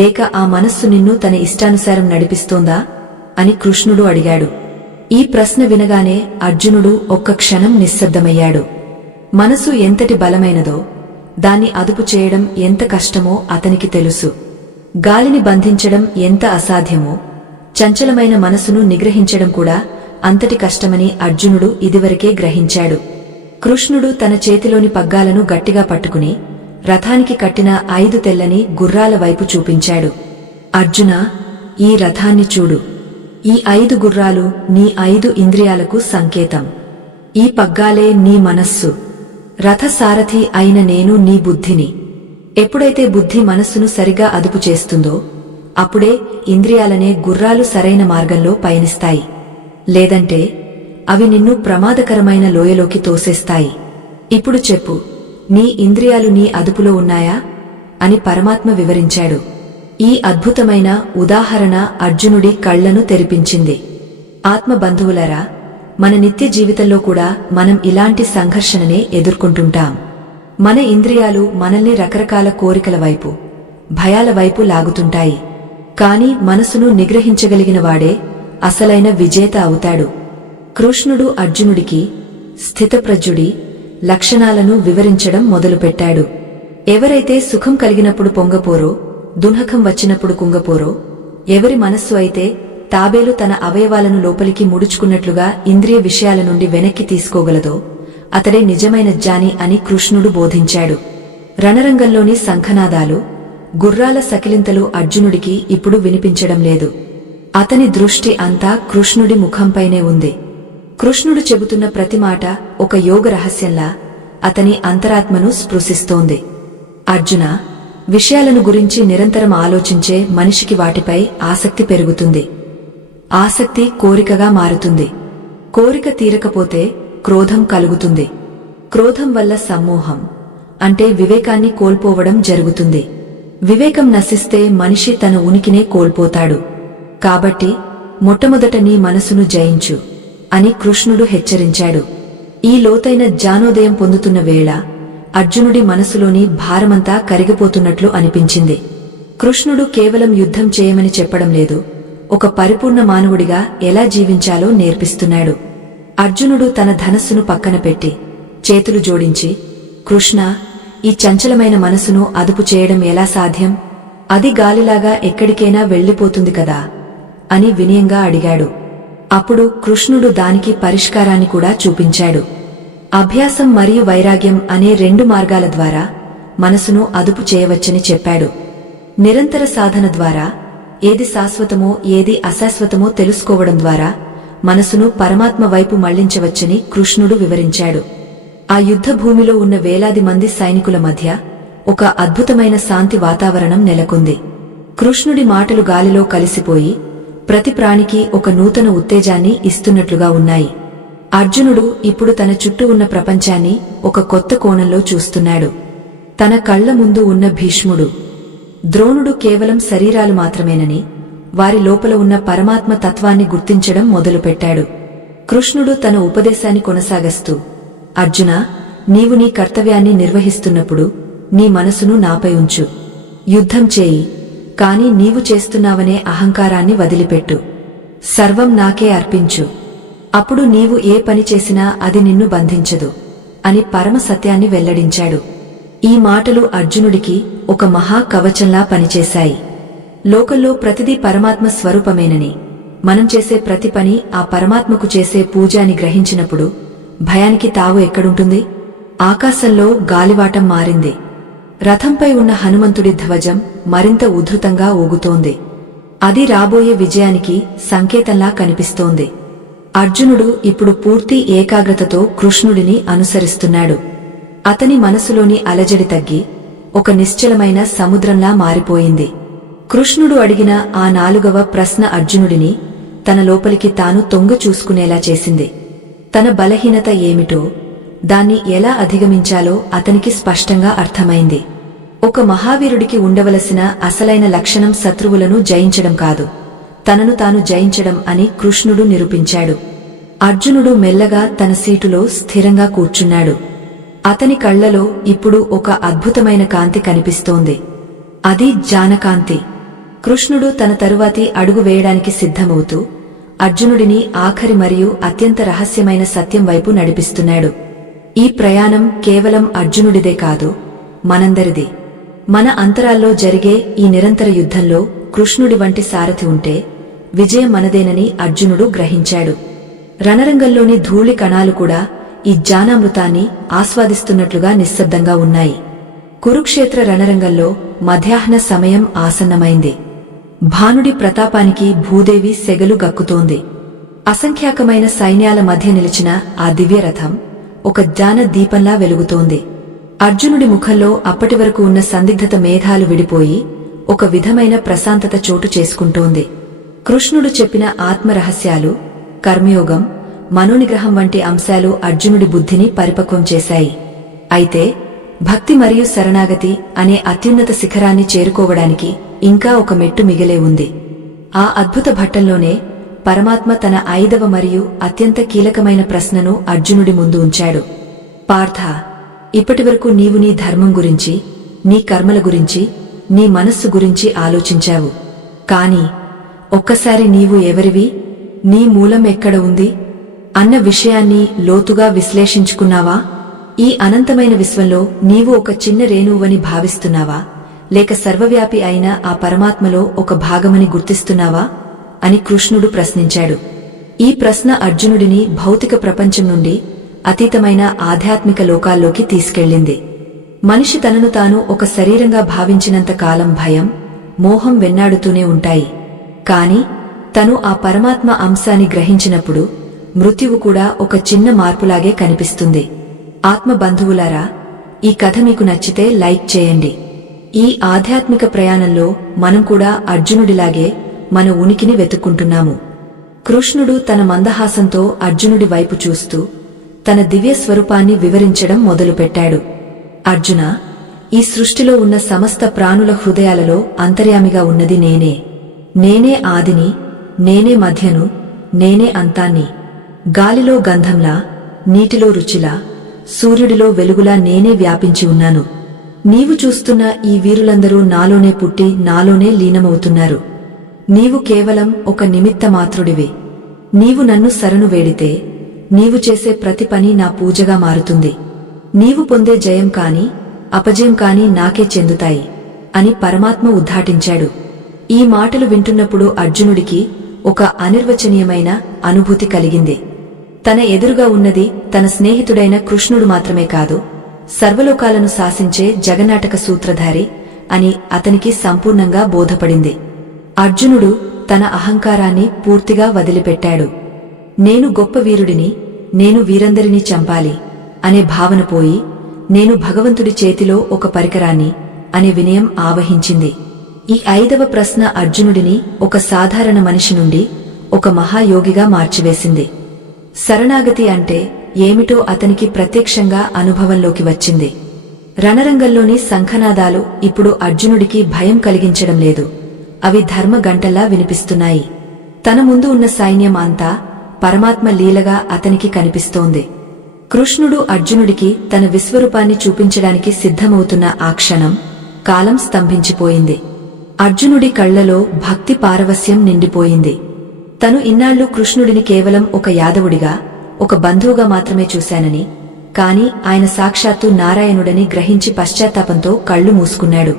లేక ఆ మనస్సు నిన్ను తన ఇష్టానుసారం నడిపిస్తోందా అని కృష్ణుడు అడిగాడు. ఈ ప్రశ్న వినగానే అర్జునుడు ఒక్క క్షణం నిశ్శబ్దమయ్యాడు. మనసు ఎంతటి బలమైనదో, దాన్ని అదుపు చేయడం ఎంత కష్టమో అతనికి తెలుసు. గాలిని బంధించడం ఎంత అసాధ్యమో, చంచలమైన మనసును నిగ్రహించడం కూడా అంతటి కష్టమని అర్జునుడు ఇదివరకే గ్రహించాడు. కృష్ణుడు తన చేతిలోని పగ్గాలను గట్టిగా పట్టుకుని రథానికి కట్టిన 5 తెల్లని గుర్రాల వైపు చూపించాడు. అర్జున, ఈ రథాన్ని చూడు. ఈ 5 గుర్రాలు నీ 5 ఇంద్రియాలకు సంకేతం. ఈ పగ్గాలే నీ మనస్సు. రథసారథి అయిన నేను నీ బుద్ధిని. ఎప్పుడైతే బుద్ధి మనస్సును సరిగా అదుపు చేస్తుందో అప్పుడే ఇంద్రియాలనే గుర్రాలు సరైన మార్గంలో పయనిస్తాయి. లేదంటే అవి నిన్ను ప్రమాదకరమైన లోయలోకి తోసేస్తాయి. ఇప్పుడు చెప్పు, నీ ఇంద్రియాలు నీ అదుపులో ఉన్నాయా అని పరమాత్మ వివరించాడు. ఈ అద్భుతమైన ఉదాహరణ అర్జునుడి కళ్లను తెరిపించింది. ఆత్మబంధువులరా, మన నిత్య జీవితంలో కూడా మనం ఇలాంటి సంఘర్షణనే ఎదుర్కొంటుంటాం. మన ఇంద్రియాలు మనల్ని రకరకాల కోరికల వైపు, భయాల వైపు లాగుతుంటాయి. కాని మనసును నిగ్రహించగలిగిన వాడే అసలైన విజేత అవుతాడు. కృష్ణుడు అర్జునుడికి స్థితప్రజ్ఞుడి లక్షణాలను వివరించడం మొదలుపెట్టాడు. ఎవరైతే సుఖం కలిగినప్పుడు పొంగపోరో, దుఃఖం వచ్చినప్పుడు కుంగపోరో, ఎవరి మనస్సు అయితే తాబేలు తన అవయవాలను లోపలికి ముడుచుకున్నట్లుగా ఇంద్రియ విషయాల నుండి వెనక్కి తీసుకోగలదో అతడే నిజమైన జ్ఞాని అని కృష్ణుడు బోధించాడు. రణరంగంలోని శంఖనాదాలు, గుర్రాల సకిలింతలు అర్జునుడికి ఇప్పుడు వినిపించడం లేదు. అతని దృష్టి అంతా కృష్ణుడి ముఖంపైనే ఉంది. కృష్ణుడు చెబుతున్న ప్రతి మాట ఒక యోగ రహస్యంలా అతని అంతరాత్మను స్పృశిస్తోంది. అర్జున, విషయాలను గురించి నిరంతరం ఆలోచించే మనిషికి వాటిపై ఆసక్తి పెరుగుతుంది. ఆసక్తి కోరికగా మారుతుంది. కోరిక తీరకపోతే క్రోధం కలుగుతుంది. క్రోధం వల్ల సమ్మోహం అంటే వివేకాన్ని కోల్పోవడం జరుగుతుంది. వివేకం నశిస్తే మనిషి తన ఉనికినే కోల్పోతాడు. కాబట్టి మొట్టమొదట నీ మనసును జయించు అని కృష్ణుడు హెచ్చరించాడు. ఈ లోతైన జ్ఞానోదయం పొందుతున్న వేళ అర్జునుడి మనసులోని భారమంతా కరిగిపోతున్నట్లు అనిపించింది. కృష్ణుడు కేవలం యుద్ధం చేయమని చెప్పడం లేదు, ఒక పరిపూర్ణ మానవుడిగా ఎలా జీవించాలో నేర్పిస్తున్నాడు. అర్జునుడు తన ధనస్సును పక్కన పెట్టి చేతులు జోడించి, కృష్ణ, ఈ చంచలమైన మనసును అదుపు చేయడం ఎలా సాధ్యం? అది గాలిలాగా ఎక్కడికైనా వెళ్లిపోతుంది కదా అని వినయంగా అడిగాడు. అప్పుడు కృష్ణుడు దానికి పరిష్కారాన్ని కూడా చూపించాడు. అభ్యాసం మరియు వైరాగ్యం అనే 2 మార్గాల ద్వారా మనసును అదుపు చేయవచ్చని చెప్పాడు. నిరంతర సాధన ద్వారా ఏది శాశ్వతమో ఏది అశాశ్వతమో తెలుసుకోవడం ద్వారా మనసును పరమాత్మ వైపు మళ్లించవచ్చని కృష్ణుడు వివరించాడు. ఆ యుద్ధ భూమిలో ఉన్న వేలాది మంది సైనికుల మధ్య ఒక అద్భుతమైన శాంతి వాతావరణం నెలకొంది. కృష్ణుడి మాటలు గాలిలో కలిసిపోయి ప్రతి ప్రాణికి ఒక నూతన ఉత్తేజాన్ని ఇస్తున్నట్లుగా ఉన్నాయి. అర్జునుడు ఇప్పుడు తన చుట్టూ ఉన్న ప్రపంచాన్ని ఒక కొత్త కోణంలో చూస్తున్నాడు. తన కళ్ల ముందు ఉన్న భీష్ముడు, ద్రోణుడు కేవలం శరీరాలు మాత్రమేనని, వారి లోపల ఉన్న పరమాత్మ తత్వాన్ని గుర్తించడం మొదలుపెట్టాడు. కృష్ణుడు తన ఉపదేశాన్ని కొనసాగిస్తూ, అర్జున, నీవు నీ కర్తవ్యాన్ని నిర్వహిస్తున్నప్పుడు నీ మనసును నాపై ఉంచు. యుద్ధం చేయి, కాని నీవు చేస్తున్నావనే అహంకారాన్ని వదిలిపెట్టు. సర్వం నాకే అర్పించు. అప్పుడు నీవు ఏ పని చేసినా అది నిన్ను బంధించదు అని పరమ సత్యాన్ని వెల్లడించాడు. ఈ మాటలు అర్జునుడికి ఒక మహా కవచంలా పనిచేశాయి. లోకంలో ప్రతిదీ పరమాత్మ స్వరూపమేనని, మనం చేసే ప్రతి పని ఆ పరమాత్మకు చేసే పూజ అని గ్రహించినప్పుడు భయానికి తావు ఎక్కడుంటుంది? ఆకాశంలో గాలివాటం మారింది. రథంపై ఉన్న హనుమంతుడి ధ్వజం మరింత ఉద్ధృతంగా ఊగుతోంది. అది రాబోయే విజయానికి సంకేతంలా కనిపిస్తోంది. అర్జునుడు ఇప్పుడు పూర్తి ఏకాగ్రతతో కృష్ణుడిని అనుసరిస్తున్నాడు. అతని మనసులోని అలజడి తగ్గి ఒక నిశ్చలమైన సముద్రంలా మారిపోయింది. కృష్ణుడు అడిగిన ఆ 4వ ప్రశ్న అర్జునుడిని తన లోపలికి తాను తొంగ చూసుకునేలా చేసింది. తన బలహీనత ఏమిటో, దాన్ని ఎలా అధిగమించాలో అతనికి స్పష్టంగా అర్థమైంది. ఒక మహావీరుడికి ఉండవలసిన అసలైన లక్షణం శత్రువులను జయించడం కాదు, తనను తాను జయించడం అని కృష్ణుడు నిరూపించాడు. అర్జునుడు మెల్లగా తన సీటులో స్థిరంగా కూర్చున్నాడు. అతని కళ్లలో ఇప్పుడు ఒక అద్భుతమైన కాంతి కనిపిస్తోంది. అది జ్ఞానకాంతి. కృష్ణుడు తన తరువాతి అడుగు వేయడానికి సిద్ధమవుతూ అర్జునుడిని ఆఖరి మరియు అత్యంత రహస్యమైన సత్యం వైపు నడిపిస్తున్నాడు. ఈ ప్రయాణం కేవలం అర్జునుడిదే కాదు, మనందరిది. మన అంతరాల్లో జరిగే ఈ నిరంతర యుద్ధంలో కృష్ణుడి వంటి సారథి ఉంటే విజయం మనదేనని అర్జునుడు గ్రహించాడు. రణరంగంలోని ధూళి కణాలు కూడా ఈ జ్ఞానామృతాన్ని ఆస్వాదిస్తున్నట్లుగా నిశ్శబ్దంగా ఉన్నాయి. కురుక్షేత్ర రణరంగంలో మధ్యాహ్న సమయం ఆసన్నమైంది. భానుడి ప్రతాపానికి భూదేవి సెగలు గక్కుతోంది. అసంఖ్యాకమైన సైన్యాల మధ్య నిలిచిన ఆ దివ్యరథం ఒక జ్ఞాన దీపంలా వెలుగుతోంది. అర్జునుడి ముఖంలో అప్పటివరకు ఉన్న సందిగ్ధత మేఘాలు విడిపోయి ఒక విధమైన ప్రశాంతత చోటు చేసుకుంటోంది. కృష్ణుడు చెప్పిన ఆత్మరహస్యాలు, కర్మయోగం, మనోనిగ్రహం వంటి అంశాలు అర్జునుడి బుద్ధిని పరిపక్వం చేశాయి. అయితే భక్తి మరియు శరణాగతి అనే అత్యున్నత శిఖరాన్ని చేరుకోవడానికి ఇంకా ఒక మెట్టు మిగిలే ఉంది. ఆ అద్భుత భట్టంలోనే పరమాత్మ తన 5వ మరియు అత్యంత కీలకమైన ప్రశ్నను అర్జునుడి ముందు ఉంచాడు. పార్థ, ఇప్పటివరకు నీవు నీ ధర్మం గురించి, నీ కర్మల గురించి, నీ మనస్సు గురించి ఆలోచించావు. కాని ఒక్కసారి నీవు ఎవరివి, నీ మూలం ఎక్కడ ఉంది అన్న విషయాన్ని లోతుగా విశ్లేషించుకున్నావా? ఈ అనంతమైన విశ్వంలో నీవు ఒక చిన్న రేణువని భావిస్తున్నావా, లేక సర్వవ్యాపి అయిన ఆ పరమాత్మలో ఒక భాగమని గుర్తిస్తున్నావా అని కృష్ణుడు ప్రశ్నించాడు. ఈ ప్రశ్న అర్జునుడిని భౌతిక ప్రపంచం నుండి అతీతమైన ఆధ్యాత్మిక లోకాల్లోకి తీసుకెళ్ళింది. మనిషి తనను తాను ఒక శరీరంగా భావించినంత కాలం భయం, మోహం వెన్నాడుతూనే ఉంటాయి. కాని తను ఆ పరమాత్మ అంశాన్ని గ్రహించినప్పుడు మృత్యువు కూడా ఒక చిన్న మార్పులాగే కనిపిస్తుంది. ఆత్మ బంధువులారా, ఈ కథ మీకు నచ్చితే లైక్ చేయండి. ఈ ఆధ్యాత్మిక ప్రయాణంలో మనం కూడా అర్జునుడిలాగే మన ఉనికిని వెతుక్కుంటున్నాము. కృష్ణుడు తన మందహాసంతో అర్జునుడి వైపు చూస్తూ తన దివ్య స్వరూపాన్ని వివరించడం మొదలుపెట్టాడు. అర్జున, ఈ సృష్టిలో ఉన్న సమస్త ప్రాణుల హృదయాలలో అంతర్యామిగా ఉన్నది నేనే. నేనే ఆదిని, నేనే మధ్యను, నేనే అంతాన్ని. గాలిలో గంధంలా, నీటిలో రుచిలా, సూర్యుడిలో వెలుగులా నేనే వ్యాపించి ఉన్నాను. నీవు చూస్తున్న ఈ వీరులందరూ నాలోనే పుట్టి నాలోనే లీనమవుతున్నారు. నీవు కేవలం ఒక నిమిత్త మాత్రుడివి. నీవు నన్ను శరణు వేడితే నీవు చేసే ప్రతి పని నా పూజగా మారుతుంది. నీవు పొందే జయం కాని అపజయం కాని నాకే చెందుతాయి అని పరమాత్మ ఉద్ఘాటించాడు. ఈ మాటలు వింటున్నప్పుడు అర్జునుడికి ఒక అనిర్వచనీయమైన అనుభూతి కలిగింది. తన ఎదురుగా ఉన్నది తన స్నేహితుడైన కృష్ణుడు మాత్రమే కాదు, సర్వలోకాలను శాసించే జగన్నాటక సూత్రధారి అని అతనికి సంపూర్ణంగా బోధపడింది. అర్జునుడు తన అహంకారాన్ని పూర్తిగా వదిలిపెట్టాడు. నేను గొప్ప వీరుడిని, నేను వీరందరినీ చంపాలి అనే భావన పోయి, నేను భగవంతుడి చేతిలో ఒక పరికరాన్ని అనే వినయం ఆవహించింది. ఈ 5వ ప్రశ్న అర్జునుడిని ఒక సాధారణ మనిషి నుండి ఒక మహాయోగిగా మార్చివేసింది. శరణాగతి అంటే ఏమిటో అతనికి ప్రత్యక్షంగా అనుభవంలోకి వచ్చింది. రణరంగంలోని శంఖనాదాలు ఇప్పుడు అర్జునుడికి భయం కలిగించడం లేదు. అవి ధర్మ గంటల్లా వినిపిస్తున్నాయి. తన ముందు ఉన్న సైన్యం అంతా పరమాత్మ లీలగా అతనికి కనిపిస్తోంది. కృష్ణుడు అర్జునుడికి తన విశ్వరూపాన్ని చూపించడానికి సిద్ధమవుతున్న ఆ క్షణం కాలం స్తంభించిపోయింది. అర్జునుడి కళ్లలో భక్తి పారవస్యం నిండిపోయింది. తను ఇన్నాళ్లు కృష్ణుడిని కేవలం ఒక యాదవుడిగా, ఒక బంధువుగా మాత్రమే చూశానని, కాని ఆయన సాక్షాత్తు నారాయణుడని గ్రహించి పశ్చాత్తాపంతో కళ్లు మూసుకున్నాడు.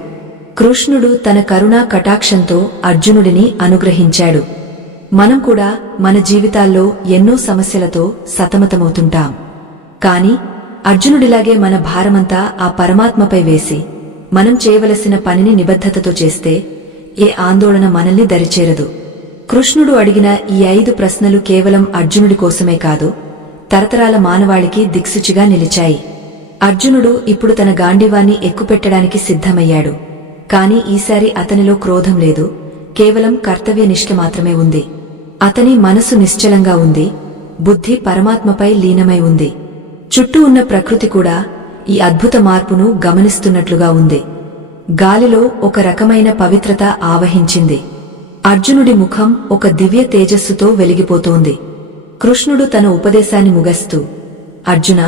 కృష్ణుడు తన కరుణా కటాక్షంతో అర్జునుడిని అనుగ్రహించాడు. మనం కూడా మన జీవితాల్లో ఎన్నో సమస్యలతో సతమతమవుతుంటాం. కాని అర్జునుడిలాగే మన భారమంతా ఆ పరమాత్మపై వేసి మనం చేయవలసిన పనిని నిబద్ధతతో చేస్తే ఏ ఆందోళన మనల్ని దరిచేరదు. కృష్ణుడు అడిగిన ఈ 5 ప్రశ్నలు కేవలం అర్జునుడి కోసమే కాదు, తరతరాల మానవాళికి దిక్సూచిగా నిలిచాయి. అర్జునుడు ఇప్పుడు తన గాంధీవాన్ని ఎక్కుపెట్టడానికి సిద్ధమయ్యాడు. కాని ఈసారి అతనిలో క్రోధం లేదు, కేవలం కర్తవ్యనిష్ఠ మాత్రమే ఉంది. అతని మనసు నిశ్చలంగా ఉంది, బుద్ధి పరమాత్మపై లీనమై ఉంది. చుట్టూ ఉన్న ప్రకృతి కూడా ఈ అద్భుత మార్పును గమనిస్తున్నట్లుగా ఉంది. గాలిలో ఒక రకమైన పవిత్రత ఆవహించింది. అర్జునుడి ముఖం ఒక దివ్య తేజస్సుతో వెలిగిపోతోంది. కృష్ణుడు తన ఉపదేశాన్ని ముగస్తూ, అర్జునా,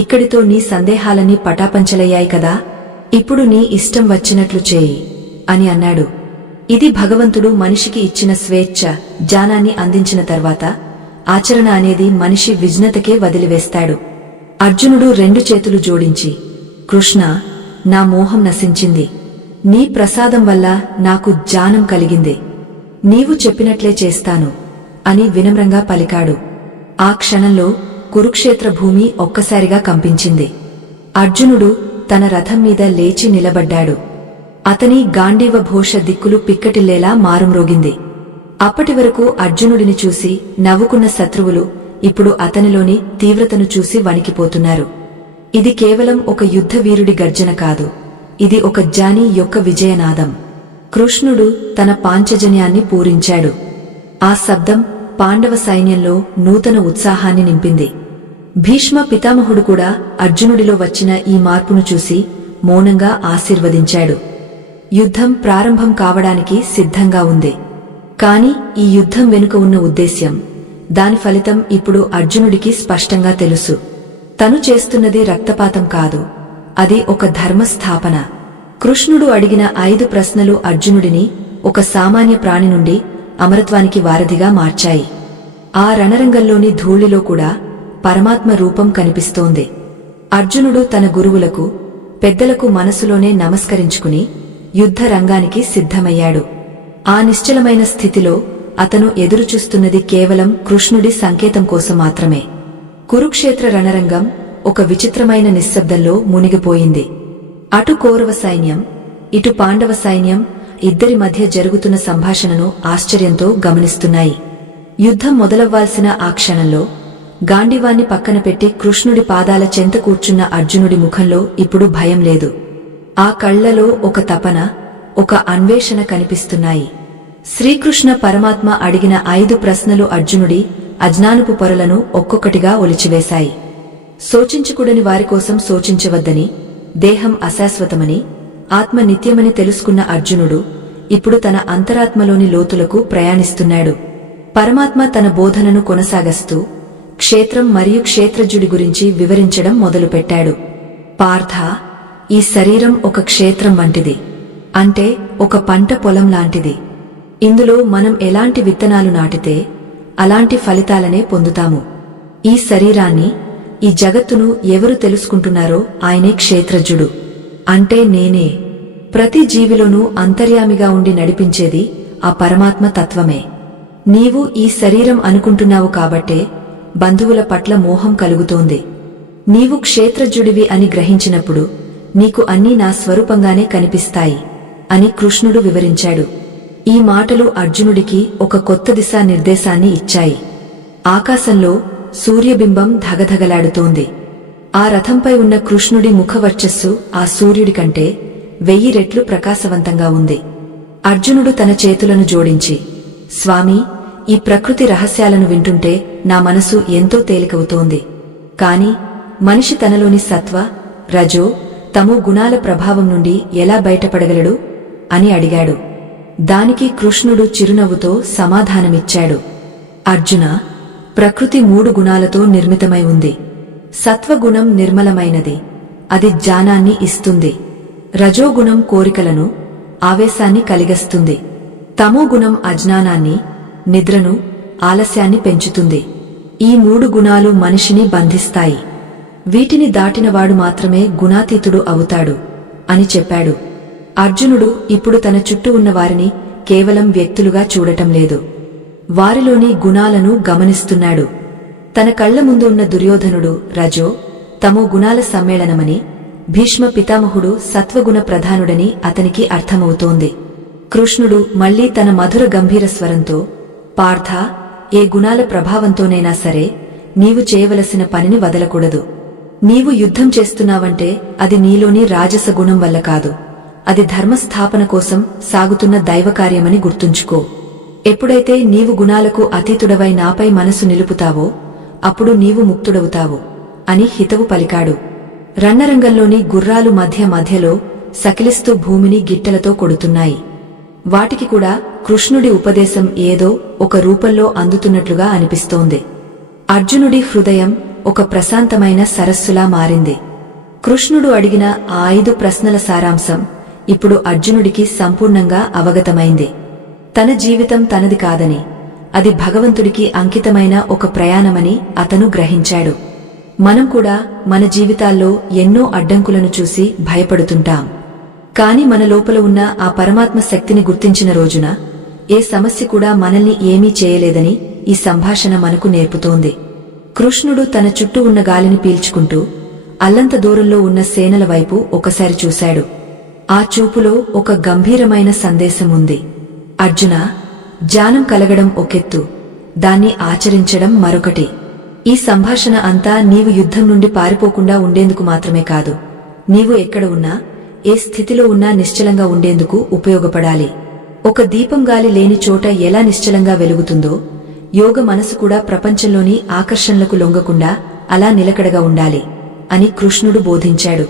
ఇక్కడితో నీ సందేహాలన్నీ పటాపంచలయ్యాయి కదా, ఇప్పుడు నీ ఇష్టం వచ్చినట్లు చేయి అని అన్నాడు. ఇది భగవంతుడు మనిషికి ఇచ్చిన స్వేచ్ఛ, జ్ఞానాన్ని అందించిన తర్వాత ఆచరణ అనేది మనిషి విజ్ఞతకే వదిలివేస్తాడు. అర్జునుడు 2 చేతులు జోడించి, కృష్ణ, నా మోహం నశించింది. నీ ప్రసాదం వల్ల నాకు జ్ఞానం కలిగింది. నీవు చెప్పినట్లే చేస్తాను అని వినమ్రంగా పలికాడు. ఆ క్షణంలో కురుక్షేత్ర భూమి ఒక్కసారిగా కంపించింది. అర్జునుడు తన రథం మీద లేచి నిలబడ్డాడు. అతని గాండీవ ఘోష దిక్కులు పిక్కటిల్లేలా మారుమ్రోగింది. అప్పటివరకు అర్జునుడిని చూసి నవ్వుకున్న శత్రువులు ఇప్పుడు అతనిలోని తీవ్రతను చూసి వణికిపోతున్నారు. ఇది కేవలం ఒక యుద్ధవీరుడి గర్జన కాదు, ఇది ఒక జానీ యొక్క విజయనాదం. కృష్ణుడు తన పాంచజన్యాన్ని పూరించాడు. ఆ శబ్దం పాండవ సైన్యంలో నూతన ఉత్సాహాన్ని నింపింది. భీష్మ పితామహుడు కూడా అర్జునుడిలో వచ్చిన ఈ మార్పును చూసి మౌనంగా ఆశీర్వదించాడు. యుద్ధం ప్రారంభం కావడానికి సిద్ధంగా ఉంది. కాని ఈ యుద్ధం వెనుక ఉన్న ఉద్దేశ్యం, దాని ఫలితం ఇప్పుడు అర్జునుడికి స్పష్టంగా తెలుసు. తను చేస్తున్నది రక్తపాతం కాదు, అది ఒక ధర్మస్థాపన. కృష్ణుడు అడిగిన 5 ప్రశ్నలు అర్జునుడిని ఒక సామాన్య ప్రాణి నుండి అమరత్వానికి వారధిగా మార్చాయి. ఆ రణరంగంలోని ధూళిలో కూడా పరమాత్మ రూపం కనిపిస్తోంది. అర్జునుడు తన గురువులకు, పెద్దలకు మనసులోనే నమస్కరించుకుని యుద్ధ రంగానికి సిద్ధమయ్యాడు. ఆ నిశ్చలమైన స్థితిలో అతను ఎదురుచూస్తున్నది కేవలం కృష్ణుడి సంకేతం కోసం మాత్రమే. కురుక్షేత్ర రణరంగం ఒక విచిత్రమైన నిశ్శబ్దంలో మునిగిపోయింది. అటు కౌరవ సైన్యం, ఇటు పాండవ సైన్యం ఇద్దరి మధ్య జరుగుతున్న సంభాషణను ఆశ్చర్యంతో గమనిస్తున్నాయి. యుద్ధం మొదలవ్వాల్సిన ఆ క్షణంలో గాండీవాన్ని పక్కన పెట్టి కృష్ణుడి పాదాల చెంత కూర్చున్న అర్జునుడి ముఖంలో ఇప్పుడు భయం లేదు. ఆ కళ్లలో ఒక తపన, ఒక అన్వేషణ కనిపిస్తున్నాయి. శ్రీకృష్ణ పరమాత్మ అడిగిన 5 ప్రశ్నలు అర్జునుడి అజ్ఞానపు పొరలను ఒక్కొక్కటిగా ఒలిచివేశాయి. శోచించకూడని వారికోసం శోచించవద్దని, దేహం అశాశ్వతమని, ఆత్మ నిత్యమని తెలుసుకున్న అర్జునుడు ఇప్పుడు తన అంతరాత్మలోని లోతులకు ప్రయాణిస్తున్నాడు. పరమాత్మ తన బోధనను కొనసాగస్తూ క్షేత్రం మరియు క్షేత్రజ్ఞుడి గురించి వివరించడం మొదలుపెట్టాడు. పార్థ, ఈ శరీరం ఒక క్షేత్రం వంటిది. అంటే ఒక పంట పొలం లాంటిది. ఇందులో మనం ఎలాంటి విత్తనాలు నాటితే అలాంటి ఫలితాలనే పొందుతాము. ఈ శరీరాన్ని, ఈ జగత్తును ఎవరు తెలుసుకుంటున్నారో ఆయనే క్షేత్రజ్ఞుడు. అంటే నేనే. ప్రతి జీవిలోనూ అంతర్యామిగా ఉండి నడిపించేది ఆ పరమాత్మ తత్వమే. నీవు ఈ శరీరం అనుకుంటున్నావు కాబట్టే బంధువుల పట్ల మోహం కలుగుతోంది. నీవు క్షేత్రజ్ఞుడివి అని గ్రహించినప్పుడు నీకు అన్నీ నా స్వరూపంగానే కనిపిస్తాయి అని కృష్ణుడు వివరించాడు. ఈ మాటలు అర్జునుడికి ఒక కొత్త దిశా నిర్దేశాన్ని ఇచ్చాయి. ఆకాశంలో సూర్యబింబం ధగధగలాడుతోంది. ఆ రథంపై ఉన్న కృష్ణుడి ముఖవర్చస్సు ఆ సూర్యుడి కంటే 1000 రెట్లు ప్రకాశవంతంగా ఉంది. అర్జునుడు తన చేతులను జోడించి, స్వామీ, ఈ ప్రకృతి రహస్యాలను వింటుంటే నా మనసు ఎంతో తేలికవుతోంది. కాని మనిషి తనలోని సత్వ, రజో, తమో గుణాల ప్రభావం నుండి ఎలా బయటపడగలడు అని అడిగాడు. దానికి కృష్ణుడు చిరునవ్వుతో సమాధానమిచ్చాడు. అర్జున, ప్రకృతి 3 గుణాలతో నిర్మితమై ఉంది. సత్వగుణం నిర్మలమైనది, అది జ్ఞానాన్ని ఇస్తుంది. రజోగుణం కోరికలను, ఆవేశాన్ని కలిగిస్తుంది. తమోగుణం అజ్ఞానాన్ని, నిద్రను, ఆలస్యాన్ని పెంచుతుంది. ఈ 3 గుణాలు మనిషిని బంధిస్తాయి. వీటిని దాటినవాడు మాత్రమే గుణాతీతుడు అవుతాడు అని చెప్పాడు. అర్జునుడు ఇప్పుడు తన చుట్టూ ఉన్న వారిని కేవలం వ్యక్తులుగా చూడటం లేదు, వారిలోని గుణాలను గమనిస్తున్నాడు. తన కళ్ల ముందు ఉన్న దుర్యోధనుడు రజో, తమో గుణాల సమ్మేళనమని, భీష్మ పితామహుడు సత్వగుణ ప్రధానుడని అతనికి అర్థమవుతోంది. కృష్ణుడు మళ్లీ తన మధుర గంభీర స్వరంతో, పార్థ, ఏ గుణాల ప్రభావంతోనైనా సరే నీవు చేయవలసిన పనిని వదలకూడదు. నీవు యుద్ధం చేస్తున్నావంటే అది నీలోని రాజస గుణం వల్ల కాదు, అది ధర్మస్థాపన కోసం సాగుతున్న దైవకార్యమని గుర్తుంచుకో. ఎప్పుడైతే నీవు గుణాలకు అతీతుడవై నాపై మనసు నిలుపుతావో అప్పుడు నీవు ముక్తుడవుతావు అని హితవు పలికాడు. రణరంగంలోని గుర్రాలు మధ్యలో సకిలిస్తూ భూమిని గిట్టెలతో కొడుతున్నాయి. వాటికి కూడా కృష్ణుడి ఉపదేశం ఏదో ఒక రూపంలో అందుతున్నట్లుగా అనిపిస్తోంది. అర్జునుడి హృదయం ఒక ప్రశాంతమైన సరస్సులా మారింది. కృష్ణుడు అడిగిన ఆ 5 ప్రశ్నల సారాంశం ఇప్పుడు అర్జునుడికి సంపూర్ణంగా అవగతమైంది. తన జీవితం తనది కాదని, అది భగవంతుడికి అంకితమైన ఒక ప్రయాణమని అతను గ్రహించాడు. మనం కూడా మన జీవితాల్లో ఎన్నో అడ్డంకులను చూసి భయపడుతుంటాం. కాని మన లోపల ఉన్న ఆ పరమాత్మ శక్తిని గుర్తించిన రోజున ఏ సమస్య కూడా మనల్ని ఏమీ చేయలేదని ఈ సంభాషణ మనకు నేర్పుతోంది. కృష్ణుడు తన చుట్టూ ఉన్న గాలిని పీల్చుకుంటూ అల్లంత దూరంలో ఉన్న సేనల వైపు ఒకసారి చూశాడు. ఆ చూపులో ఒక గంభీరమైన సందేశం ఉంది. అర్జున, జ్ఞానం కలగడం ఒకెత్తు, దాన్ని ఆచరించడం మరొకటి. ఈ సంభాషణ అంతా నీవు యుద్ధం నుండి పారిపోకుండా ఉండేందుకు మాత్రమే కాదు, నీవు ఎక్కడ ఉన్నా, ఏ స్థితిలో ఉన్నా నిశ్చలంగా ఉండేందుకు ఉపయోగపడాలి. ఒక దీపం గాలి లేని చోట ఎలా నిశ్చలంగా వెలుగుతుందో, యోగ మనసు కూడా ప్రపంచంలోని ఆకర్షణలకు లొంగకుండా అలా నిలకడగా ఉండాలి అని కృష్ణుడు బోధించాడు.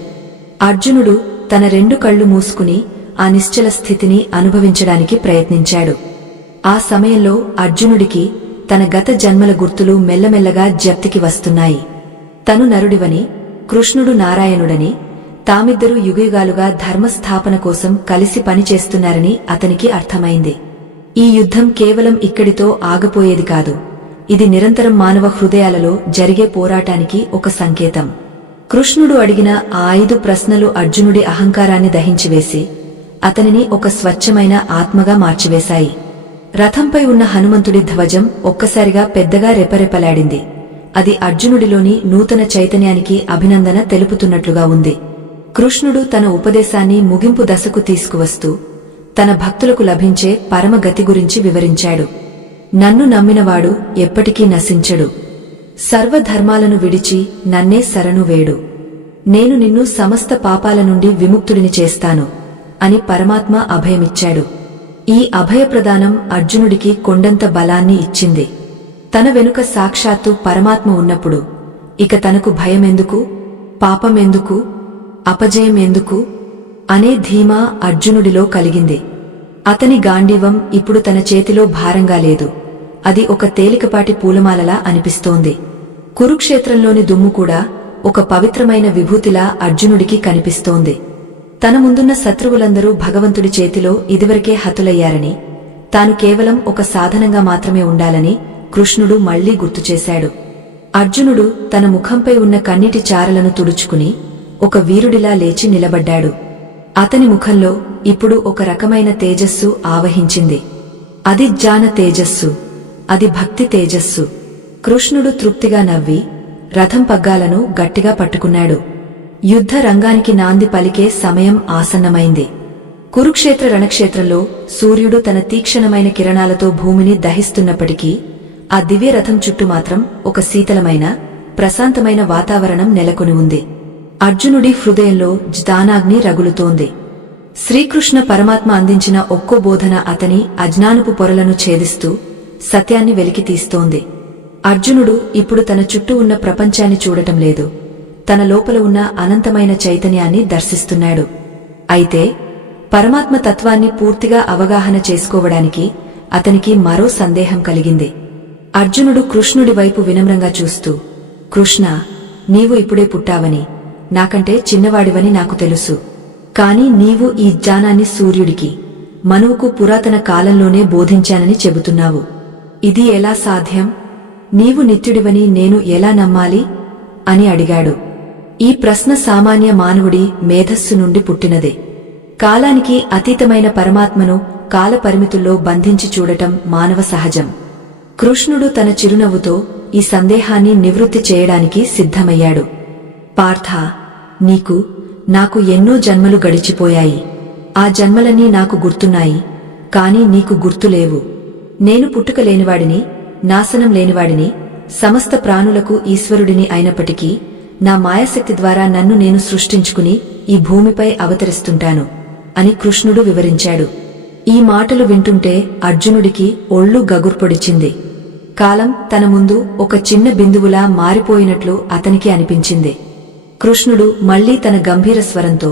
అర్జునుడు తన 2 కళ్ళు మూసుకుని ఆ నిశ్చల స్థితిని అనుభవించడానికి ప్రయత్నించాడు. ఆ సమయంలో అర్జునుడికి తన గత జన్మల గుర్తులు మెల్లమెల్లగా జ్ఞప్తికి వస్తున్నాయి. తను నరుడివని, కృష్ణుడు నారాయణుడని, తామిద్దరూ యుగయుగాలుగా ధర్మస్థాపన కోసం కలిసి పనిచేస్తున్నారని అతనికి అర్థమైంది. ఈ యుద్ధం కేవలం ఇక్కడితో ఆగపోయేది కాదు, ఇది నిరంతరం మానవ హృదయాలలో జరిగే పోరాటానికి ఒక సంకేతం. కృష్ణుడు అడిగిన ఆ 5 ప్రశ్నలు అర్జునుడి అహంకారాన్ని దహించివేసి అతనిని ఒక స్వచ్ఛమైన ఆత్మగా మార్చివేశాయి. రథంపై ఉన్న హనుమంతుడి ధ్వజం ఒక్కసారిగా పెద్దగా రెపరెపలాడింది. అది అర్జునుడిలోని నూతన చైతన్యానికి అభినందన తెలుపుతున్నట్లుగా ఉంది. కృష్ణుడు తన ఉపదేశాన్ని ముగింపు దశకు తీసుకువస్తూ తన భక్తులకు లభించే పరమగతి గురించి వివరించాడు. నన్ను నమ్మినవాడు ఎప్పటికీ నశించడు. సర్వధర్మాలను విడిచి నన్నే శరణు వేడు. నేను నిన్ను సమస్త పాపాల నుండి విముక్తుడిని చేస్తాను అని పరమాత్మ అభయమిచ్చాడు. ఈ అభయప్రదానం అర్జునుడికి కొండంత బలాన్ని ఇచ్చింది. తన వెనుక సాక్షాత్తు పరమాత్మ ఉన్నప్పుడు ఇక తనకు భయమెందుకు, పాపమెందుకు, అపజయం ఎందుకు అనే ధీమా అర్జునుడిలో కలిగింది. అతని గాండీవం ఇప్పుడు తన చేతిలో భారంగా లేదు, అది ఒక తేలికపాటి పూలమాలలా అనిపిస్తోంది. కురుక్షేత్రంలోని దుమ్ము కూడా ఒక పవిత్రమైన విభూతిలా అర్జునుడికి కనిపిస్తోంది. తన ముందున్న శత్రువులందరూ భగవంతుడి చేతిలో ఇదివరకే హతులయ్యారని, తాను కేవలం ఒక సాధనంగా మాత్రమే ఉండాలని కృష్ణుడు మళ్లీ గుర్తుచేశాడు. అర్జునుడు తన ముఖంపై ఉన్న కన్నీటి చారలను తుడుచుకుని ఒక వీరుడిలా లేచి నిలబడ్డాడు. అతని ముఖంలో ఇప్పుడు ఒక రకమైన తేజస్సు ఆవహించింది. అది జ్ఞాన తేజస్సు, అది భక్తి తేజస్సు. కృష్ణుడు తృప్తిగా నవ్వి రథం పగ్గాలను గట్టిగా పట్టుకున్నాడు. యుద్ధ రంగానికి నాంది పలికే సమయం ఆసన్నమైంది. కురుక్షేత్ర రణక్షేత్రంలో సూర్యుడు తన తీక్షణమైన కిరణాలతో భూమిని దహిస్తున్నప్పటికీ ఆ దివ్యరథం చుట్టూ మాత్రం ఒక శీతలమైన, ప్రశాంతమైన వాతావరణం నెలకొని ఉంది. అర్జునుడి హృదయంలో జ్ఞానాగ్ని రగులుతోంది. శ్రీకృష్ణ పరమాత్మ అందించిన ఒక్కో బోధన అతని అజ్ఞానపు పొరలను ఛేదిస్తూ సత్యాన్ని వెలికితీస్తోంది. అర్జునుడు ఇప్పుడు తన చుట్టూ ఉన్న ప్రపంచాన్ని చూడటం లేదు, తన లోపల ఉన్న అనంతమైన చైతన్యాన్ని దర్శిస్తున్నాడు. అయితే పరమాత్మ తత్వాన్ని పూర్తిగా అవగాహన చేసుకోవడానికి అతనికి మరో సందేహం కలిగింది. అర్జునుడు కృష్ణుడి వైపు వినమ్రంగా చూస్తూ, కృష్ణ, నీవు ఇప్పుడే పుట్టావని, నాకంటే చిన్నవాడివని నాకు తెలుసు. కాని నీవు ఈ జ్ఞానాన్ని సూర్యుడికి, మనువుకు పురాతన కాలంలోనే బోధించానని చెబుతున్నావు. ఇది ఎలా సాధ్యం? నీవు నిత్యుడివని నేను ఎలా నమ్మాలి అని అడిగాడు. ఈ ప్రశ్న సామాన్య మానవుడి మేధస్సు నుండి పుట్టినదే. కాలానికి అతీతమైన పరమాత్మను కాలపరిమితుల్లో బంధించి చూడటం మానవ సహజం. కృష్ణుడు తన చిరునవ్వుతో ఈ సందేహాన్ని నివృత్తి చేయడానికి సిద్ధమయ్యాడు. పార్థ, నీకు, నాకు ఎన్నో జన్మలు గడిచిపోయాయి. ఆ జన్మలన్నీ నాకు గుర్తున్నాయి, కాని నీకు గుర్తులేవు. నేను పుట్టుక లేనివాడిని, నాశనం లేనివాడిని, సమస్త ప్రాణులకు ఈశ్వరుడిని అయినప్పటికీ నా మాయాశక్తి ద్వారా నన్ను నేను సృష్టించుకుని ఈ భూమిపై అవతరిస్తుంటాను అని కృష్ణుడు వివరించాడు. ఈ మాటలు వింటుంటే అర్జునుడికి ఒళ్ళు గగుర్పొడిచింది. కాలం తన ముందు ఒక చిన్న బిందువులా మారిపోయినట్లు అతనికి అనిపించింది. కృష్ణుడు మళ్లీ తన గంభీర స్వరంతో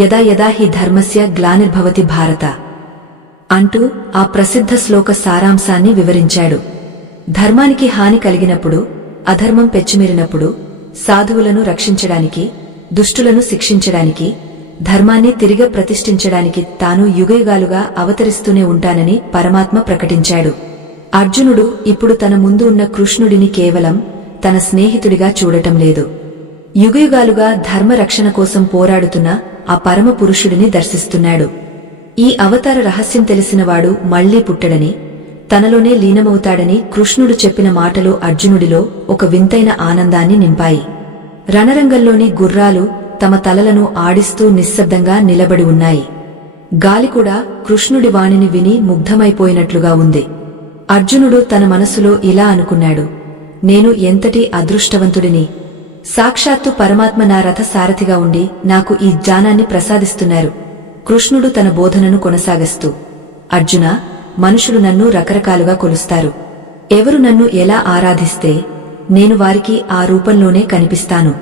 యదా యదా హి ధర్మస్య గ్లానిర్భవతి భారత అంటూ ఆ ప్రసిద్ధ శ్లోక సారాంశాన్ని వివరించాడు. ధర్మానికి హాని కలిగినప్పుడు, అధర్మం పెచ్చిమీరినప్పుడు సాధువులను రక్షించడానికి, దుష్టులను శిక్షించడానికి, ధర్మాన్ని తిరిగి ప్రతిష్ఠించడానికి తాను యుగయుగాలుగా అవతరిస్తూనే ఉంటానని పరమాత్మ ప్రకటించాడు. అర్జునుడు ఇప్పుడు తన ముందు ఉన్న కృష్ణుడిని కేవలం తన స్నేహితుడిగా చూడటం లేదు, యుగయుగాలుగా ధర్మరక్షణ కోసం పోరాడుతున్న ఆ పరమ పురుషుడిని దర్శిస్తున్నాడు. ఈ అవతార రహస్యం తెలిసినవాడు మళ్లీ పుట్టడని, తనలోనే లీనమవుతాడని కృష్ణుడు చెప్పిన మాటలు అర్జునుడిలో ఒక వింతైన ఆనందాన్ని నింపాయి. రణరంగంలోని గుర్రాలు తమ తలలను ఆడిస్తూ నిశ్శబ్దంగా నిలబడి ఉన్నాయి. గాలి కూడా కృష్ణుడి వాణిని విని ముగ్ధమైపోయినట్లుగా ఉంది. అర్జునుడు తన మనసులో ఇలా అనుకున్నాడు, నేను ఎంతటి అదృష్టవంతుడిని! సాక్షాత్తు పరమాత్మ నా రథ సారథిగా ఉండి నాకు ఈ జ్ఞానాన్ని ప్రసాదిస్తున్నారు. కృష్ణుడు తన బోధనను కొనసాగిస్తూ, అర్జునా, మనుషులు నన్ను రకరకాలుగా కొలుస్తారు. ఎవరు నన్ను ఎలా ఆరాధిస్తే నేను వారికి ఆ రూపంలోనే కనిపిస్తాను.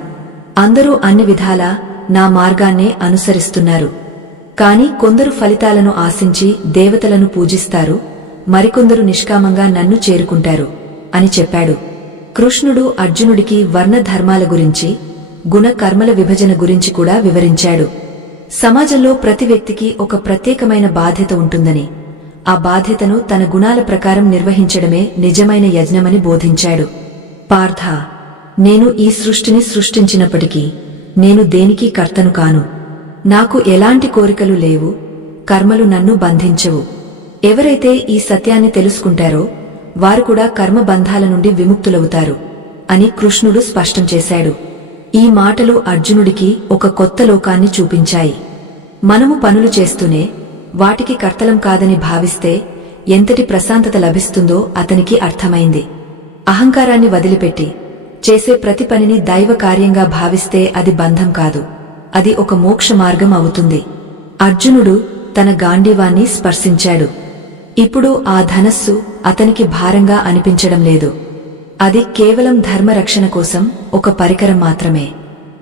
అందరూ అన్ని విధాలా నా మార్గాన్నే అనుసరిస్తున్నారు. కాని కొందరు ఫలితాలను ఆశించి దేవతలను పూజిస్తారు, మరికొందరు నిష్కామంగా నన్ను చేరుకుంటారు అని చెప్పాడు. కృష్ణుడు అర్జునుడికి వర్ణ ధర్మాల గురించి, గుణ కర్మల విభజన గురించి కూడా వివరించాడు. సమాజంలో ప్రతి వ్యక్తికి ఒక ప్రత్యేకమైన బాధ్యత ఉంటుందని, ఆ బాధ్యతను తన గుణాల ప్రకారం నిర్వహించడమే నిజమైన యజ్ఞమని బోధించాడు. పార్థ, నేను ఈ సృష్టిని సృష్టించినప్పటికీ నేను దేనికీ కర్తను కాను. నాకు ఎలాంటి కోరికలు లేవు, కర్మలు నన్ను బంధించవు. ఎవరైతే ఈ సత్యాన్ని తెలుసుకుంటారో వారు కూడా కర్మబంధాల నుండి విముక్తులవుతారు అని కృష్ణుడు స్పష్టం చేశాడు. ఈ మాటలు అర్జునుడికి ఒక కొత్త లోకాన్ని చూపించాయి. మనము పనులు చేస్తూనే వాటికి కర్తలం కాదని భావిస్తే ఎంతటి ప్రశాంతత లభిస్తుందో అతనికి అర్థమైంది. అహంకారాన్ని వదిలిపెట్టి చేసే ప్రతి పనిని దైవ కార్యంగా భావిస్తే అది బంధం కాదు, అది ఒక మోక్ష మార్గం అవుతుంది. అర్జునుడు తన గాంధీవాన్ని స్పర్శించాడు. ఇప్పుడు ఆ ధనస్సు అతనికి భారంగా అనిపించడం లేదు. అది కేవలం ధర్మరక్షణ కోసం ఒక పరికరం మాత్రమే.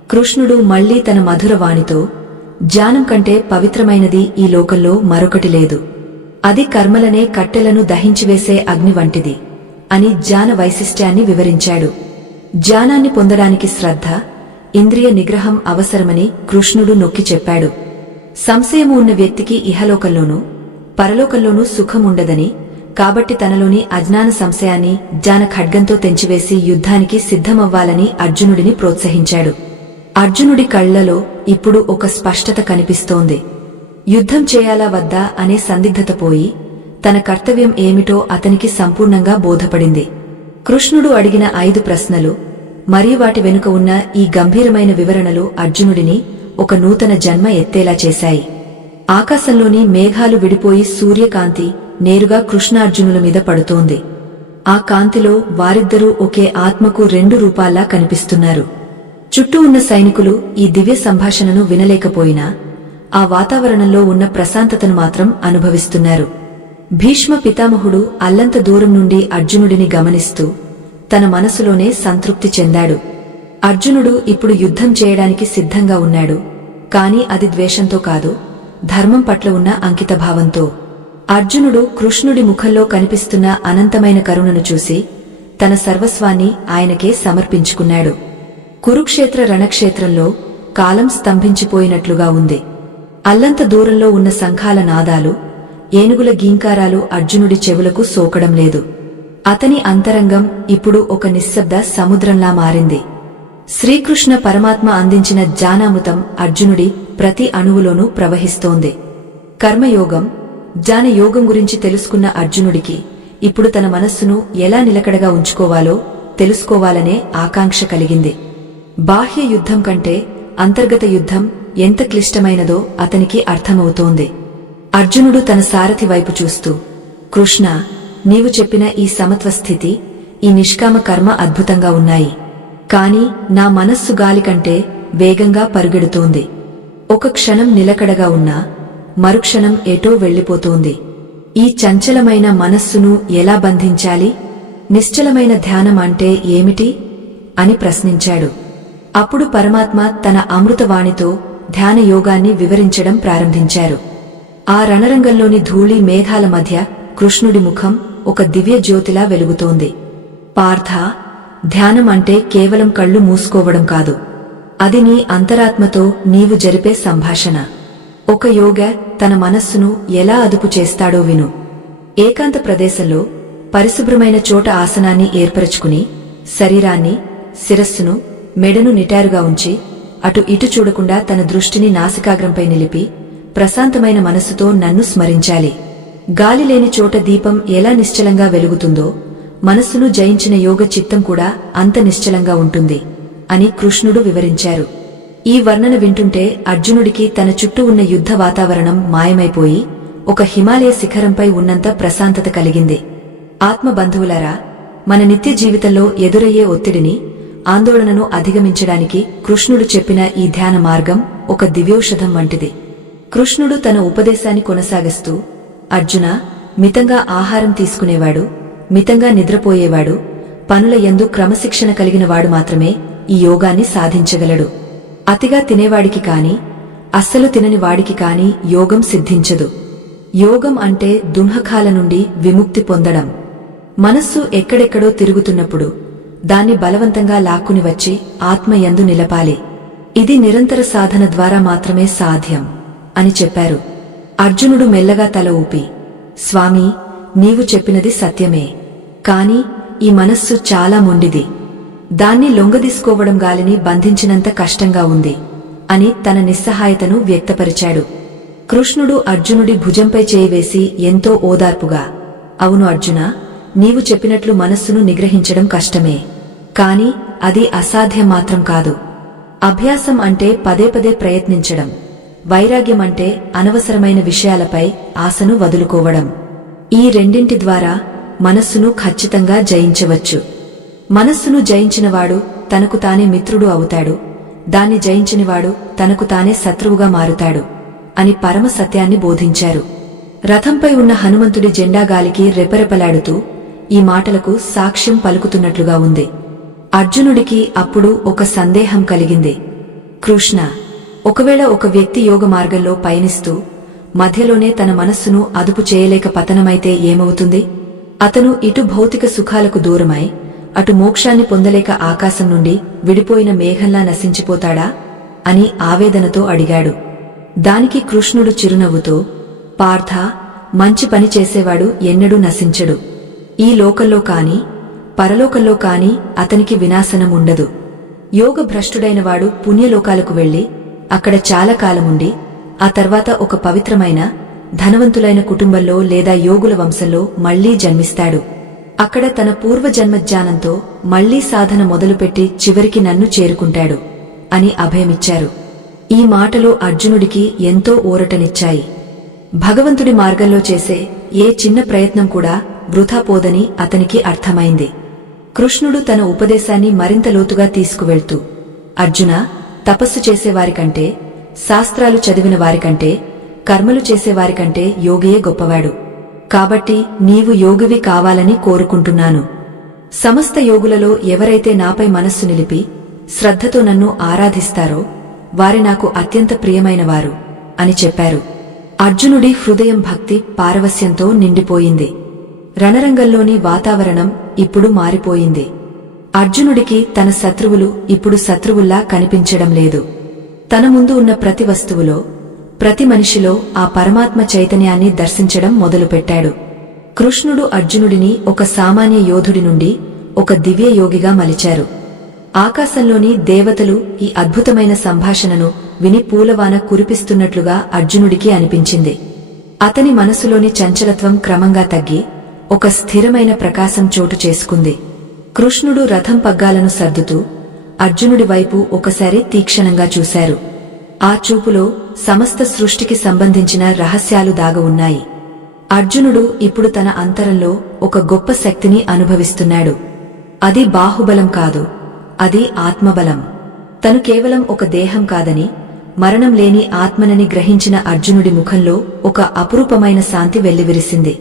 కృష్ణుడు మళ్లీ తన మధుర వాణితో, జ్ఞానం కంటే పవిత్రమైనది ఈ లోకంలో మరొకటి లేదు. అది కర్మలనే కట్టెలను దహించివేసే అగ్ని వంటిది అని జ్ఞాన వైశిష్ట్యాన్ని వివరించాడు. జ్ఞానాన్ని పొందడానికి శ్రద్ధ, ఇంద్రియ నిగ్రహం అవసరమని కృష్ణుడు నొక్కి చెప్పాడు. సంశయము ఉన్న వ్యక్తికి ఇహలోకంలోనూ పరలోకంలోనూ సుఖముండదని, కాబట్టి తనలోని అజ్ఞాన సంశయాన్ని జ్ఞాన ఖడ్గంతో తెంచివేసి యుద్ధానికి సిద్ధమవ్వాలని అర్జునుడిని ప్రోత్సహించాడు. అర్జునుడి కళ్లలో ఇప్పుడు ఒక స్పష్టత కనిపిస్తోంది. యుద్ధం చేయాలా వద్దా అనే సందిగ్ధత పోయి తన కర్తవ్యం ఏమిటో అతనికి సంపూర్ణంగా బోధపడింది. కృష్ణుడు అడిగిన 5 ప్రశ్నలు మరియు వాటి వెనుక ఉన్న ఈ గంభీరమైన వివరణలు అర్జునుడిని ఒక నూతన జన్మ ఎత్తేలా చేశాయి. ఆకాశంలోని మేఘాలు విడిపోయి సూర్యకాంతి నేరుగా కృష్ణార్జునుల మీద పడుతోంది. ఆ కాంతిలో వారిద్దరూ ఒకే ఆత్మకు 2 రూపాల్లా కనిపిస్తున్నారు. చుట్టూ ఉన్న సైనికులు ఈ దివ్య సంభాషణను వినలేకపోయినా ఆ వాతావరణంలో ఉన్న ప్రశాంతతను మాత్రం అనుభవిస్తున్నారు. భీష్మ పితామహుడు అల్లంత దూరం నుండి అర్జునుడిని గమనిస్తూ తన మనసులోనే సంతృప్తి చెందాడు. అర్జునుడు ఇప్పుడు యుద్ధం చేయడానికి సిద్ధంగా ఉన్నాడు, కాని అది ద్వేషంతో కాదు, ధర్మం పట్ల ఉన్న అంకితభావంతో. అర్జునుడు కృష్ణుడి ముఖంలో కనిపిస్తున్న అనంతమైన కరుణను చూసి తన సర్వస్వాన్ని ఆయనకే సమర్పించుకున్నాడు. కురుక్షేత్ర రణక్షేత్రంలో కాలం స్తంభించిపోయినట్లుగా ఉంది. అల్లంత దూరంలో ఉన్న శంఖాల నాదాలు, ఏనుగుల గీంకారాలు అర్జునుడి చెవులకు సోకడం లేదు. అతని అంతరంగం ఇప్పుడు ఒక నిశ్శబ్ద సముద్రంలా మారింది. శ్రీకృష్ణ పరమాత్మ అందించిన జ్ఞానామృతం అర్జునుడి ప్రతి అణువులోనూ ప్రవహిస్తోంది. కర్మయోగం, జ్ఞానయోగం గురించి తెలుసుకున్న అర్జునుడికి ఇప్పుడు తన మనస్సును ఎలా నిలకడగా ఉంచుకోవాలో తెలుసుకోవాలనే ఆకాంక్ష కలిగింది. బాహ్య యుద్ధం కంటే అంతర్గత యుద్ధం ఎంత క్లిష్టమైనదో అతనికి అర్థమవుతోంది. అర్జునుడు తన సారథి వైపు చూస్తూ, కృష్ణ, నీవు చెప్పిన ఈ సమత్వ స్థితి, ఈ నిష్కామ కర్మ అద్భుతంగా ఉన్నాయి. కాని నా మనస్సు గాలి కంటే వేగంగా పరుగెడుతోంది. ఒక క్షణం నిలకడగా ఉన్నా మరుక్షణం ఎటో వెళ్లిపోతోంది. ఈ చంచలమైన మనస్సును ఎలా బంధించాలి? నిశ్చలమైన ధ్యానం అంటే ఏమిటి అని ప్రశ్నించాడు. అప్పుడు పరమాత్మ తన అమృతవాణితో ధ్యాన యోగాన్ని వివరించడం ప్రారంభించారు. ఆ రణరంగంలోని ధూళి మేఘాల మధ్య కృష్ణుడి ముఖం ఒక దివ్య జ్యోతిలా వెలుగుతోంది. పార్థ, ధ్యానం అంటే కేవలం కళ్ళు మూసుకోవడం కాదు, అది నీ అంతరాత్మతో నీవు జరిపే సంభాషణ. ఒక యోగ తన మనస్సును ఎలా అదుపు చేస్తాడో విను. ఏకాంత ప్రదేశంలో పరిశుభ్రమైన చోట ఆసనాన్ని ఏర్పరచుకుని శరీరాన్ని, శిరస్సును, మెడను నిటారుగా ఉంచి అటు ఇటు చూడకుండా తన దృష్టిని నాసికాగ్రంపై నిలిపి ప్రశాంతమైన మనస్సుతో నన్ను స్మరించాలి. గాలి లేని చోట దీపం ఎలా నిశ్చలంగా వెలుగుతుందో మనస్సును జయించిన యోగ చిత్తం కూడా అంత నిశ్చలంగా ఉంటుంది అని కృష్ణుడు వివరించారు. ఈ వర్ణన వింటుంటే అర్జునుడికి తన చుట్టూ ఉన్న యుద్ధ వాతావరణం మాయమైపోయి ఒక హిమాలయ శిఖరంపై ఉన్నంత ప్రశాంతత కలిగింది. ఆత్మబంధువులారా, మన నిత్య జీవితంలో ఎదురయ్యే ఒత్తిడిని, ఆందోళనను అధిగమించడానికి కృష్ణుడు చెప్పిన ఈ ధ్యాన మార్గం ఒక దివ్యౌషధం వంటిది. కృష్ణుడు తన ఉపదేశాన్ని కొనసాగిస్తూ, అర్జున, మితంగా ఆహారం తీసుకునేవాడు, మితంగా నిద్రపోయేవాడు, పనుల యందు క్రమశిక్షణ కలిగినవాడు మాత్రమే ఈ యోగాన్ని సాధించగలడు. అతిగా తినేవాడికి కాని, అస్సలు తినని వాడికి కాని యోగం సిద్ధించదు. యోగం అంటే దుంహకాల నుండి విముక్తి పొందడం. మనస్సు ఎక్కడెక్కడో తిరుగుతున్నప్పుడు దాన్ని బలవంతంగా లాక్కుని వచ్చి ఆత్మయందు నిలపాలి. ఇది నిరంతర సాధన ద్వారా మాత్రమే సాధ్యం అని చెప్పారు. అర్జునుడు మెల్లగా తల ఊపి, స్వామీ, నీవు చెప్పినది సత్యమే, కాని ఈ మనస్సు చాలా మొండిది. దాన్ని లొంగదీసుకోవడం గాలిని బంధించినంత కష్టంగా ఉంది అని తన నిస్సహాయతను వ్యక్తపరిచాడు. కృష్ణుడు అర్జునుడి భుజంపై చేయివేసి ఎంతో ఓదార్పుగా, అవును అర్జునా, నీవు చెప్పినట్లు మనస్సును నిగ్రహించడం కష్టమే, కాని అది అసాధ్యం మాత్రం కాదు. అభ్యాసం అంటే పదే పదే ప్రయత్నించడం, వైరాగ్యం అంటే అనవసరమైన విషయాలపై ఆశను వదులుకోవడం. ఈ రెండింటి ద్వారా మనస్సును ఖచ్చితంగా జయించవచ్చు. మనస్సును జయించినవాడు తనకు తానే మిత్రుడు అవుతాడు, దాన్ని జయించినవాడు తనకు తానే శత్రువుగా మారుతాడు అని పరమ సత్యాన్ని బోధించారు. రథంపై ఉన్న హనుమంతుడి జెండా గాలికి రెపరెపలాడుతూ ఈ మాటలకు సాక్ష్యం పలుకుతున్నట్లుగా ఉంది. అర్జునుడికి అప్పుడు ఒక సందేహం కలిగింది. కృష్ణ, ఒకవేళ ఒక వ్యక్తి యోగ మార్గంలో పయనిస్తూ మధ్యలోనే తన మనస్సును అదుపు చేయలేక పతనమైతే ఏమవుతుంది? అతను ఇటు భౌతిక సుఖాలకు దూరమై అటు మోక్షాన్ని పొందలేక ఆకాశం నుండి విడిపోయిన మేఘంలా నశించిపోతాడా అని ఆవేదనతో అడిగాడు. దానికి కృష్ణుడు చిరునవ్వుతో, పార్థ, మంచి పని చేసేవాడు ఎన్నడూ నశించడు. ఈ లోకంలో కాని పరలోకంలో కాని అతనికి వినాశనం ఉండదు. యోగభ్రష్టుడైనవాడు పుణ్యలోకాలకు వెళ్లి అక్కడ చాలా కాలముండి ఆ తర్వాత ఒక పవిత్రమైన ధనవంతులైన కుటుంబంలో లేదా యోగుల వంశంలో మళ్లీ జన్మిస్తాడు. అక్కడ తన పూర్వజన్మజ్ఞానంతో మళ్లీ సాధన మొదలుపెట్టి చివరికి నన్ను చేరుకుంటాడు అని అభయమిచ్చారు. ఈ మాటలు అర్జునుడికి ఎంతో ఊరటనిచ్చాయి. భగవంతుడి మార్గంలో చేసే ఏ చిన్న ప్రయత్నం కూడా వృథా పోదని అతనికి అర్థమైంది. కృష్ణుడు తన ఉపదేశాన్ని మరింత లోతుగా తీసుకువెళ్తూ, అర్జున, తపస్సు చేసేవారికంటే, శాస్త్రాలు చదివిన వారికంటే, కర్మలు చేసేవారికంటే యోగియే గొప్పవాడు. కాబట్టి నీవు యోగివి కావాలని కోరుకుంటున్నాను. సమస్త యోగులలో ఎవరైతే నాపై మనస్సు నిలిపి శ్రద్ధతో నన్ను ఆరాధిస్తారో వారి నాకు అత్యంత ప్రియమైనవారు అని చెప్పారు. అర్జునుడి హృదయం భక్తి పారవస్యంతో నిండిపోయింది. రణరంగంలోని వాతావరణం ఇప్పుడు మారిపోయింది. అర్జునుడికి తన శత్రువులు ఇప్పుడు శత్రువుల్లా కనిపించడం లేదు. తన ముందు ఉన్న ప్రతి వస్తువులో, ప్రతి మనిషిలో ఆ పరమాత్మ చైతన్యాన్ని దర్శించడం మొదలుపెట్టాడు. కృష్ణుడు అర్జునుడిని ఒక సామాన్య యోధుడి నుండి ఒక దివ్య యోగిగా మలిచారు. ఆకాశంలోని దేవతలు ఈ అద్భుతమైన సంభాషణను విని పూలవాన కురిపిస్తున్నట్లుగా అర్జునుడికి అనిపించింది. అతని మనసులోని చంచలత్వం క్రమంగా తగ్గి ఒక స్థిరమైన ప్రకాశం చోటు చేసుకుంది. కృష్ణుడు రథం పగ్గాలను సర్దుతూ అర్జునుడి వైపు ఒకసారి తీక్షణంగా చూశారు. ఆ చూపులో సమస్త సృష్టికి సంబంధించిన రహస్యాలు దాగ ఉన్నాయి. అర్జునుడు ఇప్పుడు తన అంతరంలో ఒక గొప్ప శక్తిని అనుభవిస్తున్నాడు. అది బాహుబలం కాదు, అది ఆత్మబలం. తను కేవలం ఒక దేహం కాదని, మరణం లేని ఆత్మనని గ్రహించిన అర్జునుడి ముఖంలో ఒక అపురూపమైన శాంతి వెల్లివిరిసింది.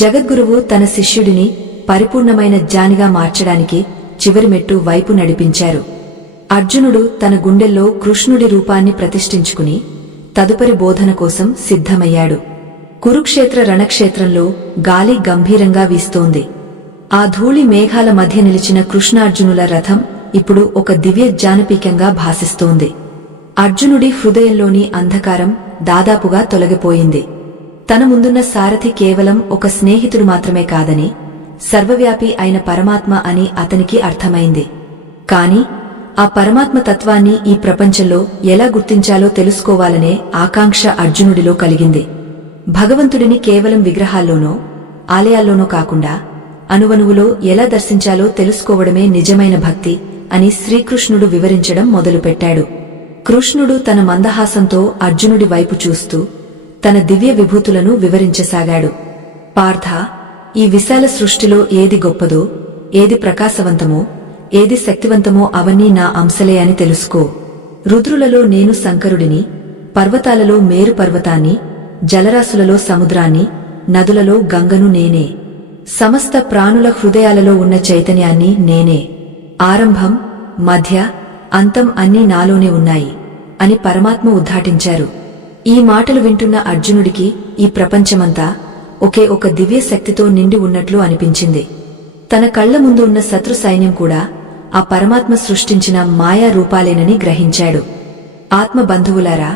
జగద్గురువు తన శిష్యుడిని పరిపూర్ణమైన జ్ఞానిగా మార్చడానికి చివరి మెట్టు వైపు నడిపించారు. అర్జునుడు తన గుండెల్లో కృష్ణుడి రూపాన్ని ప్రతిష్ఠించుకుని తదుపరి బోధన కోసం సిద్ధమయ్యాడు. కురుక్షేత్ర రణక్షేత్రంలో గాలి గంభీరంగా వీస్తోంది. ఆ ధూళి మేఘాల మధ్య నిలిచిన కృష్ణార్జునుల రథం ఇప్పుడు ఒక దివ్య జ్ఞానపీకంగా భాసిస్తోంది. అర్జునుడి హృదయంలోని అంధకారం దాదాపుగా తొలగిపోయింది. తన ముందున్న సారథి కేవలం ఒక స్నేహితుడు మాత్రమే కాదని, సర్వవ్యాపి అయిన పరమాత్మ అని అతనికి అర్థమైంది. కాని ఆ పరమాత్మ తత్వాన్ని ఈ ప్రపంచంలో ఎలా గుర్తించాలో తెలుసుకోవాలనే ఆకాంక్ష అర్జునుడిలో కలిగింది. భగవంతుడిని కేవలం విగ్రహాల్లోనో ఆలయాల్లోనో కాకుండా అణువణువులో ఎలా దర్శించాలో తెలుసుకోవడమే నిజమైన భక్తి అని శ్రీకృష్ణుడు వివరించడం మొదలుపెట్టాడు. కృష్ణుడు తన మందహాసంతో అర్జునుడి వైపు చూస్తూ తన దివ్య విభూతులను వివరించసాగాడు. పార్థ, ఈ విశాల సృష్టిలో ఏది గొప్పదో, ఏది ప్రకాశవంతమో, ఏది శక్తివంతమో అవన్నీ నా అంశలే అని తెలుసుకో. రుద్రులలో నేను శంకరుడిని, పర్వతాలలో మేరు పర్వతాన్ని, జలరాశులలో సముద్రాన్ని, నదులలో గంగను నేనే. సమస్త ప్రాణుల హృదయాలలో ఉన్న చైతన్యాన్ని నేనే. ఆరంభం, మధ్య, అంతం అన్నీ నాలోనే ఉన్నాయి అని పరమాత్మ ఉద్ఘాటించారు. ఈ మాటలు వింటున్న అర్జునుడికి ఈ ప్రపంచమంతా ఒకే ఒక దివ్య శక్తితో నిండి ఉన్నట్లు అనిపించింది. తన కళ్ల ముందు ఉన్న శత్రు సైన్యం కూడా ఆ పరమాత్మ సృష్టించిన మాయా రూపాలేనని గ్రహించాడు. ఆత్మ బంధువులారా,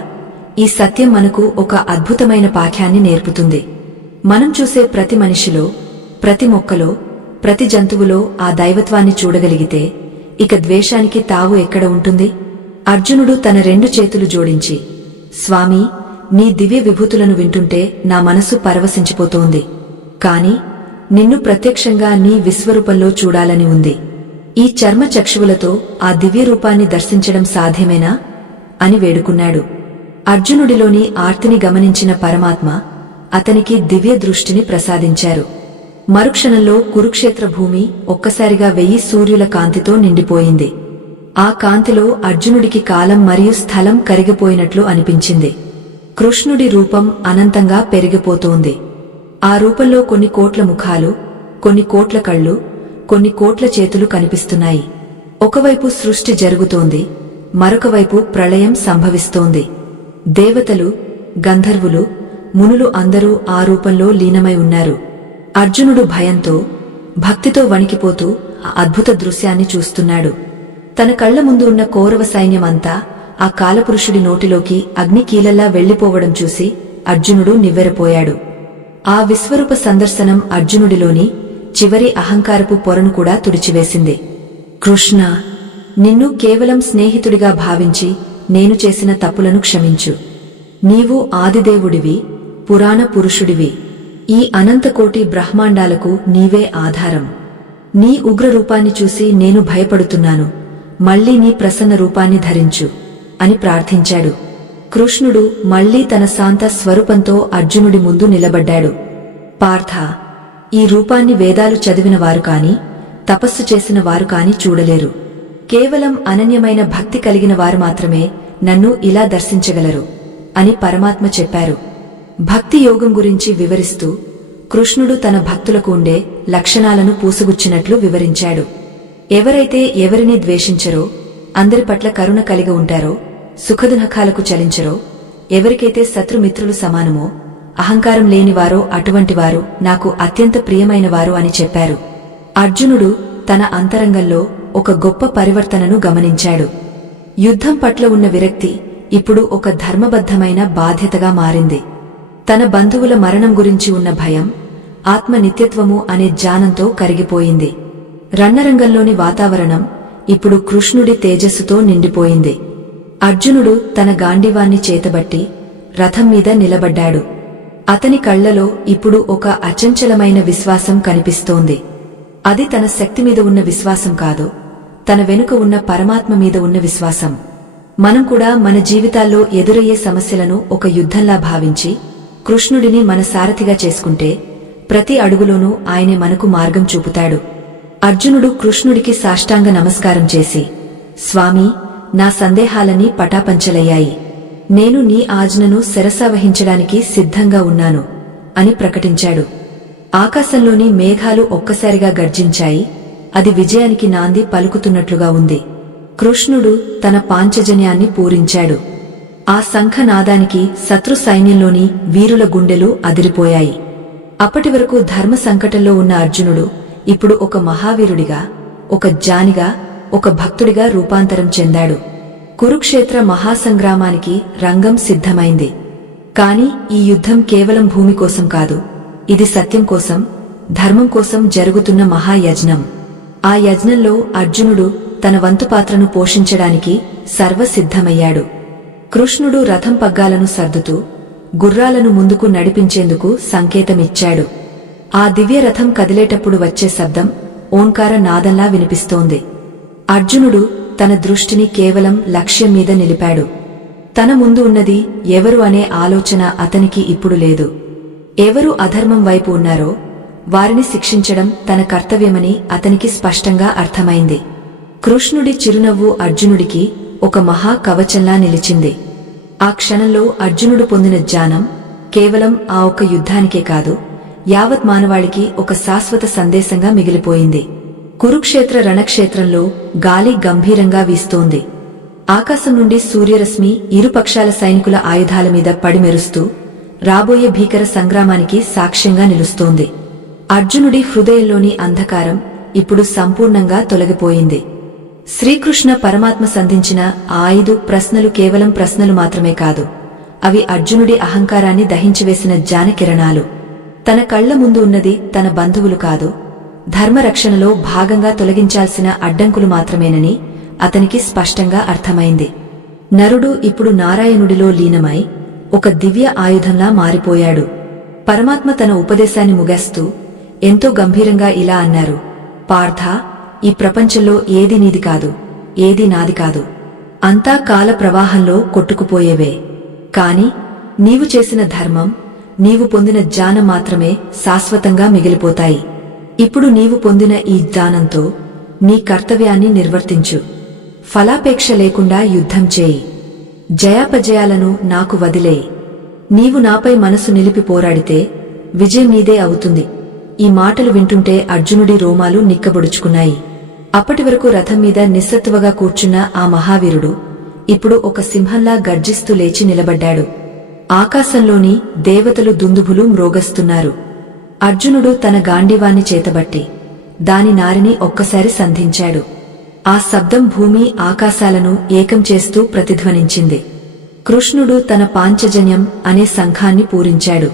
ఈ సత్యం మనకు ఒక అద్భుతమైన పాఠ్యాన్ని నేర్పుతుంది. మనం చూసే ప్రతి మనిషిలో, ప్రతి మొక్కలో, ప్రతి జంతువులో ఆ దైవత్వాన్ని చూడగలిగితే ఇక ద్వేషానికి తావు ఎక్కడ ఉంటుంది? అర్జునుడు తన 2 చేతులు జోడించి, స్వామీ, నీ దివ్య విభూతులను వింటుంటే నా మనసు పరవశించిపోతోంది. కాని నిన్ను ప్రత్యక్షంగా నీ విశ్వరూపంలో చూడాలని ఉంది. ఈ చర్మ చక్షువులతో ఆ దివ్య రూపాన్ని దర్శించడం సాధ్యమేనా అని వేడుకున్నాడు. అర్జునుడిలోని ఆర్తిని గమనించిన పరమాత్మ అతనికి దివ్య దృష్టిని ప్రసాదించారు. మరుక్షణంలో కురుక్షేత్ర భూమి ఒక్కసారిగా 1000 సూర్యుల కాంతితో నిండిపోయింది. ఆ కాంతిలో అర్జునుడికి కాలం మరియు స్థలం కరిగిపోయినట్లు అనిపించింది. కృష్ణుడి రూపం అనంతంగా పెరిగిపోతోంది. ఆ రూపంలో కొన్ని కోట్ల ముఖాలు, కొన్ని కోట్ల కళ్ళు, కొన్ని కోట్ల చేతులు కనిపిస్తున్నాయి. ఒకవైపు సృష్టి జరుగుతోంది, మరొకవైపు ప్రళయం సంభవిస్తోంది. దేవతలు, గంధర్వులు, మునులు అందరూ ఆ రూపంలో లీనమై ఉన్నారు. అర్జునుడు భయంతో, భక్తితో వణికిపోతూ ఆ అద్భుత దృశ్యాన్ని చూస్తున్నాడు. తన కళ్ల ముందు ఉన్న కౌరవ సైన్యమంతా ఆ కాలపురుషుడి నోటిలోకి అగ్నికీలల్లా వెళ్లిపోవడం చూసి అర్జునుడు నివ్వెరపోయాడు. ఆ విశ్వరూప సందర్శనం అర్జునుడిలోని చివరి అహంకారపు పొరను కూడా తుడిచివేసింది. కృష్ణ, నిన్ను కేవలం స్నేహితుడిగా భావించి నేను చేసిన తప్పులను క్షమించు. నీవు ఆదిదేవుడివి, పురాణ పురుషుడివి. ఈ అనంతకోటి బ్రహ్మాండాలకు నీవే ఆధారం. నీ ఉగ్రరూపాన్ని చూసి నేను భయపడుతున్నాను. మళ్లీ నీ ప్రసన్న రూపాన్ని ధరించు అని ప్రార్థించాడు. కృష్ణుడు మళ్లీ తన శాంత స్వరూపంతో అర్జునుడి ముందు నిలబడ్డాడు. పార్థ, ఈ రూపాన్ని వేదాలు చదివిన వారు కాని, తపస్సు చేసిన వారు కాని చూడలేరు. కేవలం అనన్యమైన భక్తి కలిగిన వారు మాత్రమే నన్ను ఇలా దర్శించగలరు అని పరమాత్మ చెప్పారు. భక్తి యోగం గురించి వివరిస్తూ కృష్ణుడు తన భక్తులకు ఉండే లక్షణాలను పూసగుచ్చినట్లు వివరించాడు. ఎవరైతే ఎవరిని ద్వేషించరో, అందరి పట్ల కరుణ కలిగి ఉంటారో, సుఖదునఖాలకు చలించరో, ఎవరికైతే శత్రుమిత్రులు సమానమో, అహంకారం లేనివారో అటువంటివారు నాకు అత్యంత ప్రియమైనవారు అని చెప్పారు. అర్జునుడు తన అంతరంగంలో ఒక గొప్ప పరివర్తనను గమనించాడు. యుద్ధం పట్ల ఉన్న విరక్తి ఇప్పుడు ఒక ధర్మబద్ధమైన బాధ్యతగా మారింది. తన బంధువుల మరణం గురించి ఉన్న భయం ఆత్మ నిత్యత్వము అనే జ్ఞానంతో కరిగిపోయింది. రణరంగంలోని వాతావరణం ఇప్పుడు కృష్ణుడి తేజస్సుతో నిండిపోయింది. అర్జునుడు తన గాండీవాన్ని చేతబట్టి రథం మీద నిలబడ్డాడు. అతని కళ్లలో ఇప్పుడు ఒక అచంచలమైన విశ్వాసం కనిపిస్తోంది. అది తన శక్తి మీద ఉన్న విశ్వాసం కాదు, తన వెనుక ఉన్న పరమాత్మ మీద ఉన్న విశ్వాసం. మనం కూడా మన జీవితాల్లో ఎదురయ్యే సమస్యలను ఒక యుద్ధంలా భావించి కృష్ణుడిని మన సారథిగా చేసుకుంటే ప్రతి అడుగులోనూ ఆయనే మనకు మార్గం చూపుతాడు. అర్జునుడు కృష్ణుడికి సాష్టాంగ నమస్కారం చేసి, స్వామీ, నా సందేహాలన్నీ పటాపంచలయ్యాయి. నేను నీ ఆజ్ఞను శిరసావహించడానికి సిద్ధంగా ఉన్నాను అని ప్రకటించాడు. ఆకాశంలోని మేఘాలు ఒక్కసారిగా గర్జించాయి. అది విజయానికి నాంది పలుకుతున్నట్లుగా ఉంది. కృష్ణుడు తన పాంచజన్యాన్ని పూరించాడు. ఆ శంఖనాదానికి శత్రు సైన్యంలోని వీరుల గుండెలు అదిరిపోయాయి. అప్పటివరకు ధర్మ సంకటంలో ఉన్న అర్జునుడు ఇప్పుడు ఒక మహావీరుడిగా, ఒక జ్ఞానిగా, ఒక భక్తుడిగా రూపాంతరం చెందాడు. కురుక్షేత్ర మహాసంగ్రామానికి రంగం సిద్ధమైంది. కాని ఈ యుద్ధం కేవలం భూమి కోసం కాదు, ఇది సత్యం కోసం, ధర్మం కోసం జరుగుతున్న మహాయజ్ఞం. ఆ యజ్ఞంలో అర్జునుడు తన వంతు పాత్రను పోషించడానికి సర్వసిద్ధమయ్యాడు. కృష్ణుడు రథం పగ్గాలను సర్దుతూ గుర్రాలను ముందుకు నడిపించేందుకు సంకేతమిచ్చాడు. ఆ దివ్య రథం కదిలేటప్పుడు వచ్చే శబ్దం ఓంకార నాదంలా వినిపిస్తోంది. అర్జునుడు తన దృష్టిని కేవలం లక్ష్యం మీద నిలిపాడు. తన ముందు ఉన్నది ఎవరు అనే ఆలోచన అతనికి ఇప్పుడు లేదు. ఎవరు అధర్మం వైపు ఉన్నారో వారిని శిక్షించడం తన కర్తవ్యమని అతనికి స్పష్టంగా అర్థమైంది. కృష్ణుడి చిరునవ్వు అర్జునుడికి ఒక మహా కవచంలా నిలిచింది. ఆ క్షణంలో అర్జునుడు పొందిన జ్ఞానం కేవలం ఆ ఒక్క యుద్ధానికే కాదు, యావత్ మానవాళికి ఒక శాశ్వత సందేశంగా మిగిలిపోయింది. కురుక్షేత్ర రణక్షేత్రంలో గాలి గంభీరంగా వీస్తోంది. ఆకాశం నుండి సూర్యరశ్మి ఇరుపక్షాల సైనికుల ఆయుధాల మీద పడిమెరుస్తూ రాబోయే భీకర సంగ్రామానికి సాక్ష్యంగా నిలుస్తోంది. అర్జునుడి హృదయంలోని అంధకారం ఇప్పుడు సంపూర్ణంగా తొలగిపోయింది. శ్రీకృష్ణ పరమాత్మ సంధించిన ఆ 5 ప్రశ్నలు కేవలం ప్రశ్నలు మాత్రమే కాదు, అవి అర్జునుడి అహంకారాన్ని దహించివేసిన జ్ఞానకిరణాలు. తన కళ్ల ముందు ఉన్నది తన బంధువులు కాదు, ధర్మరక్షణలో భాగంగా తొలగించాల్సిన అడ్డంకులు మాత్రమేనని అతనికి స్పష్టంగా అర్థమైంది. నరుడు ఇప్పుడు నారాయణుడిలో లీనమై ఒక దివ్య ఆయుధంలా మారిపోయాడు. పరమాత్మ తన ఉపదేశాన్ని ముగిస్తూ ఎంతో గంభీరంగా ఇలా అన్నారు: పార్థ, ఈ ప్రపంచంలో ఏది నీది కాదు, ఏది నాది కాదు, అంతా కాల ప్రవాహంలో కొట్టుకుపోయేవే. కాని నీవు చేసిన ధర్మం, నీవు పొందిన జ్ఞానం మాత్రమే శాశ్వతంగా మిగిలిపోతాయి. ఇప్పుడు నీవు పొందిన ఈ జ్ఞానంతో నీ కర్తవ్యాన్ని నిర్వర్తించు. ఫలాపేక్ష లేకుండా యుద్ధం చేయి. జయాపజయాలను నాకు వదిలేయి. నీవు నాపై మనసు నిలిపి పోరాడితే విజయం నీదే అవుతుంది. ఈ మాటలు వింటుంటే అర్జునుడి రోమాలు నిక్కబొడుచుకున్నాయి. అప్పటివరకు రథం మీద నిస్సత్తువగా కూర్చున్న ఆ మహావీరుడు ఇప్పుడు ఒక సింహంలా గర్జిస్తూ లేచి నిలబడ్డాడు. ఆకాశంలోని దేవతలు దుందుభులు మ్రోగస్తున్నారు. అర్జునుడు తన గాండీవాన్ని చేతబట్టి దాని నారిని ఒక్కసారి సంధించాడు. ఆ శబ్దం భూమి ఆకాశాలను ఏకం చేస్తూ ప్రతిధ్వనించింది. కృష్ణుడు తన పాంచజన్యం అనే శంఖాన్ని పూరించాడు.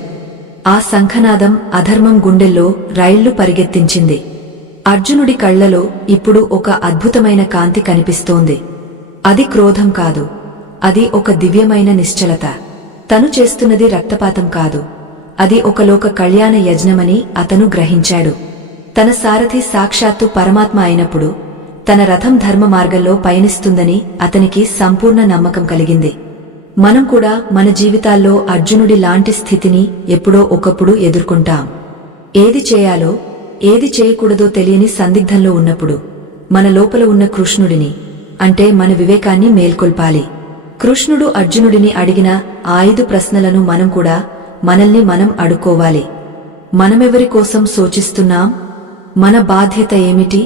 ఆ శంఖనాదం అధర్మం గుండెల్లో రైళ్లు పరిగెత్తించింది. అర్జునుడి కళ్లలో ఇప్పుడు ఒక అద్భుతమైన కాంతి కనిపిస్తోంది. అది క్రోధం కాదు, అది ఒక దివ్యమైన నిశ్చలత. తను చేస్తున్నది రక్తపాతం కాదు, అది ఒక లోక కళ్యాణ యజ్ఞమని అతను గ్రహించాడు. తన సారథి సాక్షాత్తు పరమాత్మ అయినప్పుడు తన రథం ధర్మ మార్గంలో పయనిస్తుందని అతనికి సంపూర్ణ నమ్మకం కలిగింది. మనం కూడా మన జీవితాల్లో అర్జునుడి లాంటి స్థితిని ఎప్పుడో ఒకప్పుడు ఎదుర్కొంటాం. ఏది చేయాలో ఏది చేయకూడదో తెలియని సందిగ్ధంలో ఉన్నప్పుడు మన లోపల ఉన్న కృష్ణుడిని, అంటే మన వివేకాన్ని మేల్కొల్పాలి. కృష్ణుడు అర్జునుడిని అడిగిన ఆ 5 ప్రశ్నలను మనం కూడా మనల్ని మనం అడుక్కోవాలి. మనమెవరి కోసం శోచిస్తున్నాం? మన బాధ్యత ఏమిటి?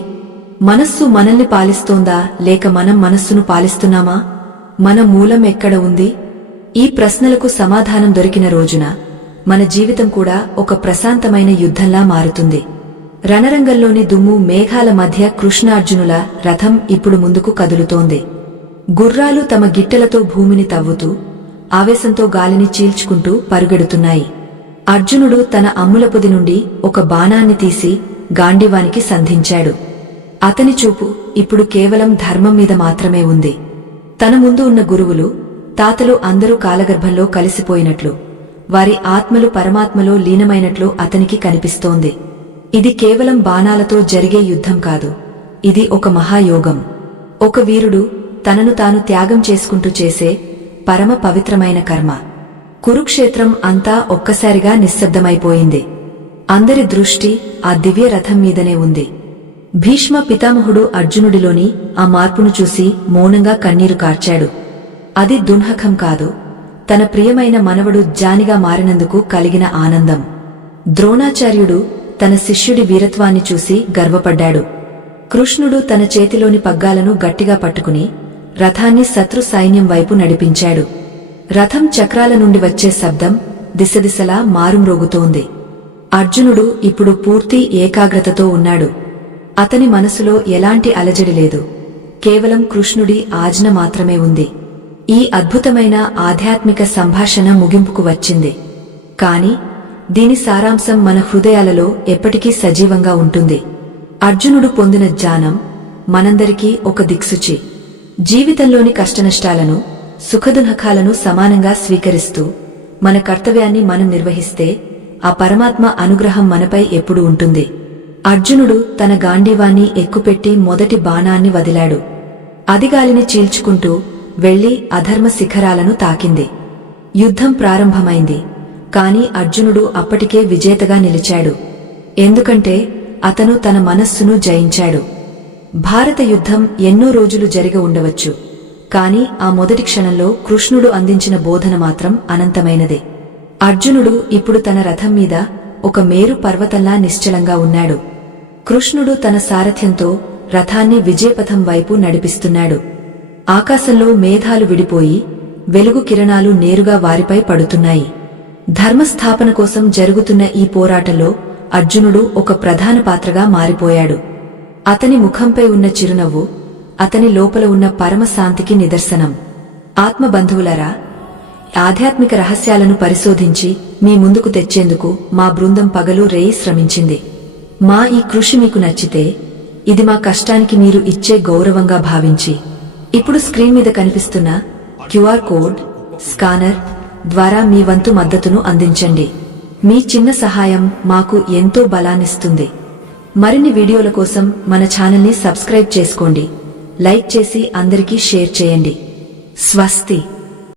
మనస్సు మనల్ని పాలిస్తోందా, లేక మనం మనస్సును పాలిస్తున్నామా? మన మూలం ఎక్కడ ఉంది? ఈ ప్రశ్నలకు సమాధానం దొరికిన రోజున మన జీవితం కూడా ఒక ప్రశాంతమైన యుద్ధంలా మారుతుంది. రణరంగంలోని దుమ్ము మేఘాల మధ్య కృష్ణార్జునుల రథం ఇప్పుడు ముందుకు కదులుతోంది. గుర్రాలు తమ గిట్టెలతో భూమిని తవ్వుతూ ఆవేశంతో గాలిని చీల్చుకుంటూ పరుగెడుతున్నాయి. అర్జునుడు తన అమ్ములపొది నుండి ఒక బాణాన్ని తీసి గాండీవానికి సంధించాడు. అతని చూపు ఇప్పుడు కేవలం ధర్మం మీద మాత్రమే ఉంది. తన ముందు ఉన్న గురువులు, తాతలు అందరూ కాలగర్భంలో కలిసిపోయినట్లు, వారి ఆత్మలు పరమాత్మలో లీనమైనట్లు అతనికి కనిపిస్తోంది. ఇది కేవలం బాణాలతో జరిగే యుద్ధం కాదు, ఇది ఒక మహాయోగం. ఒక వీరుడు తనను తాను త్యాగం చేసుకుంటూ చేసే పరమ పవిత్రమైన కర్మ. కురుక్షేత్రం అంతా ఒక్కసారిగా నిశ్శబ్దమైపోయింది. అందరి దృష్టి ఆ దివ్య రథం మీదనే ఉంది. భీష్మ పితామహుడు అర్జునుడిలోని ఆ మార్పును చూసి మౌనంగా కన్నీరు కార్చాడు. అది దున్హకం కాదు, తన ప్రియమైన మనవడు జానిగా మారినందుకు కలిగిన ఆనందం. ద్రోణాచార్యుడు తన శిష్యుడి వీరత్వాన్ని చూసి గర్వపడ్డాడు. కృష్ణుడు తన చేతిలోని పగ్గాలను గట్టిగా పట్టుకుని రథాన్ని శత్రు సైన్యం వైపు నడిపించాడు. రథం చక్రాల నుండి వచ్చే శబ్దం దిశదిశలా మారుమ్రోగుతోంది. అర్జునుడు ఇప్పుడు పూర్తి ఏకాగ్రతతో ఉన్నాడు. అతని మనసులో ఎలాంటి అలజడి లేదు, కేవలం కృష్ణుడి ఆజ్ఞ మాత్రమే ఉంది. ఈ అద్భుతమైన ఆధ్యాత్మిక సంభాషణ ముగింపుకు వచ్చింది. కాని దీని సారాంశం మన హృదయాలలో ఎప్పటికీ సజీవంగా ఉంటుంది. అర్జునుడు పొందిన జ్ఞానం మనందరికీ ఒక దిక్సూచి. జీవితంలోని కష్టనష్టాలను, సుఖదుఃఖాలను సమానంగా స్వీకరిస్తూ మన కర్తవ్యాన్ని మనం నిర్వహిస్తే ఆ పరమాత్మ అనుగ్రహం మనపై ఎప్పుడూ ఉంటుంది. అర్జునుడు తన గాండీవాన్ని ఎక్కుపెట్టి మొదటి బాణాన్ని వదిలాడు. అది గాలిని చీల్చుకుంటూ వెళ్లి అధర్మ శిఖరాలను తాకింది. యుద్ధం ప్రారంభమైంది. కాని అర్జునుడు అప్పటికే విజేతగా నిలిచాడు. ఎందుకంటే అతను తన మనస్సును జయించాడు. భారత యుద్ధం ఎన్నో రోజులు జరిగి ఉండవచ్చు, కాని ఆ మొదటి క్షణంలో కృష్ణుడు అందించిన బోధన మాత్రం అనంతమైనదే. అర్జునుడు ఇప్పుడు తన రథం మీద ఒక మేరు పర్వతంలా నిశ్చలంగా ఉన్నాడు. కృష్ణుడు తన సారథ్యంతో రథాన్ని విజయపథం వైపు నడిపిస్తున్నాడు. ఆకాశంలో మేఘాలు విడిపోయి వెలుగు కిరణాలు నేరుగా వారిపై పడుతున్నాయి. ధర్మస్థాపన కోసం జరుగుతున్న ఈ పోరాటంలో అర్జునుడు ఒక ప్రధాన పాత్రగా మారిపోయాడు. అతని ముఖంపై ఉన్న చిరునవ్వు అతని లోపల ఉన్న పరమశాంతికి నిదర్శనం. ఆత్మబంధువులారా, ఆధ్యాత్మిక రహస్యాలను పరిశోధించి మీ ముందుకు తెచ్చేందుకు మా బృందం పగలు రేయి శ్రమించింది. మా ఈ కృషి మీకు నచ్చితే ఇది మా కష్టానికి మీరు ఇచ్చే గౌరవంగా భావించి ఇప్పుడు స్క్రీన్ మీద కనిపిస్తున్న క్యూఆర్ కోడ్ స్కానర్ ద్వారా మీ వంతు మద్దతును అందించండి. మీ చిన్న సహాయం మాకు ఎంతో బలాన్నిస్తుంది. మరిన్ని వీడియోల కోసం మన ఛానల్ని సబ్స్క్రైబ్ చేసుకోండి, లైక్ చేసి అందరికీ షేర్ చేయండి. స్వస్తి.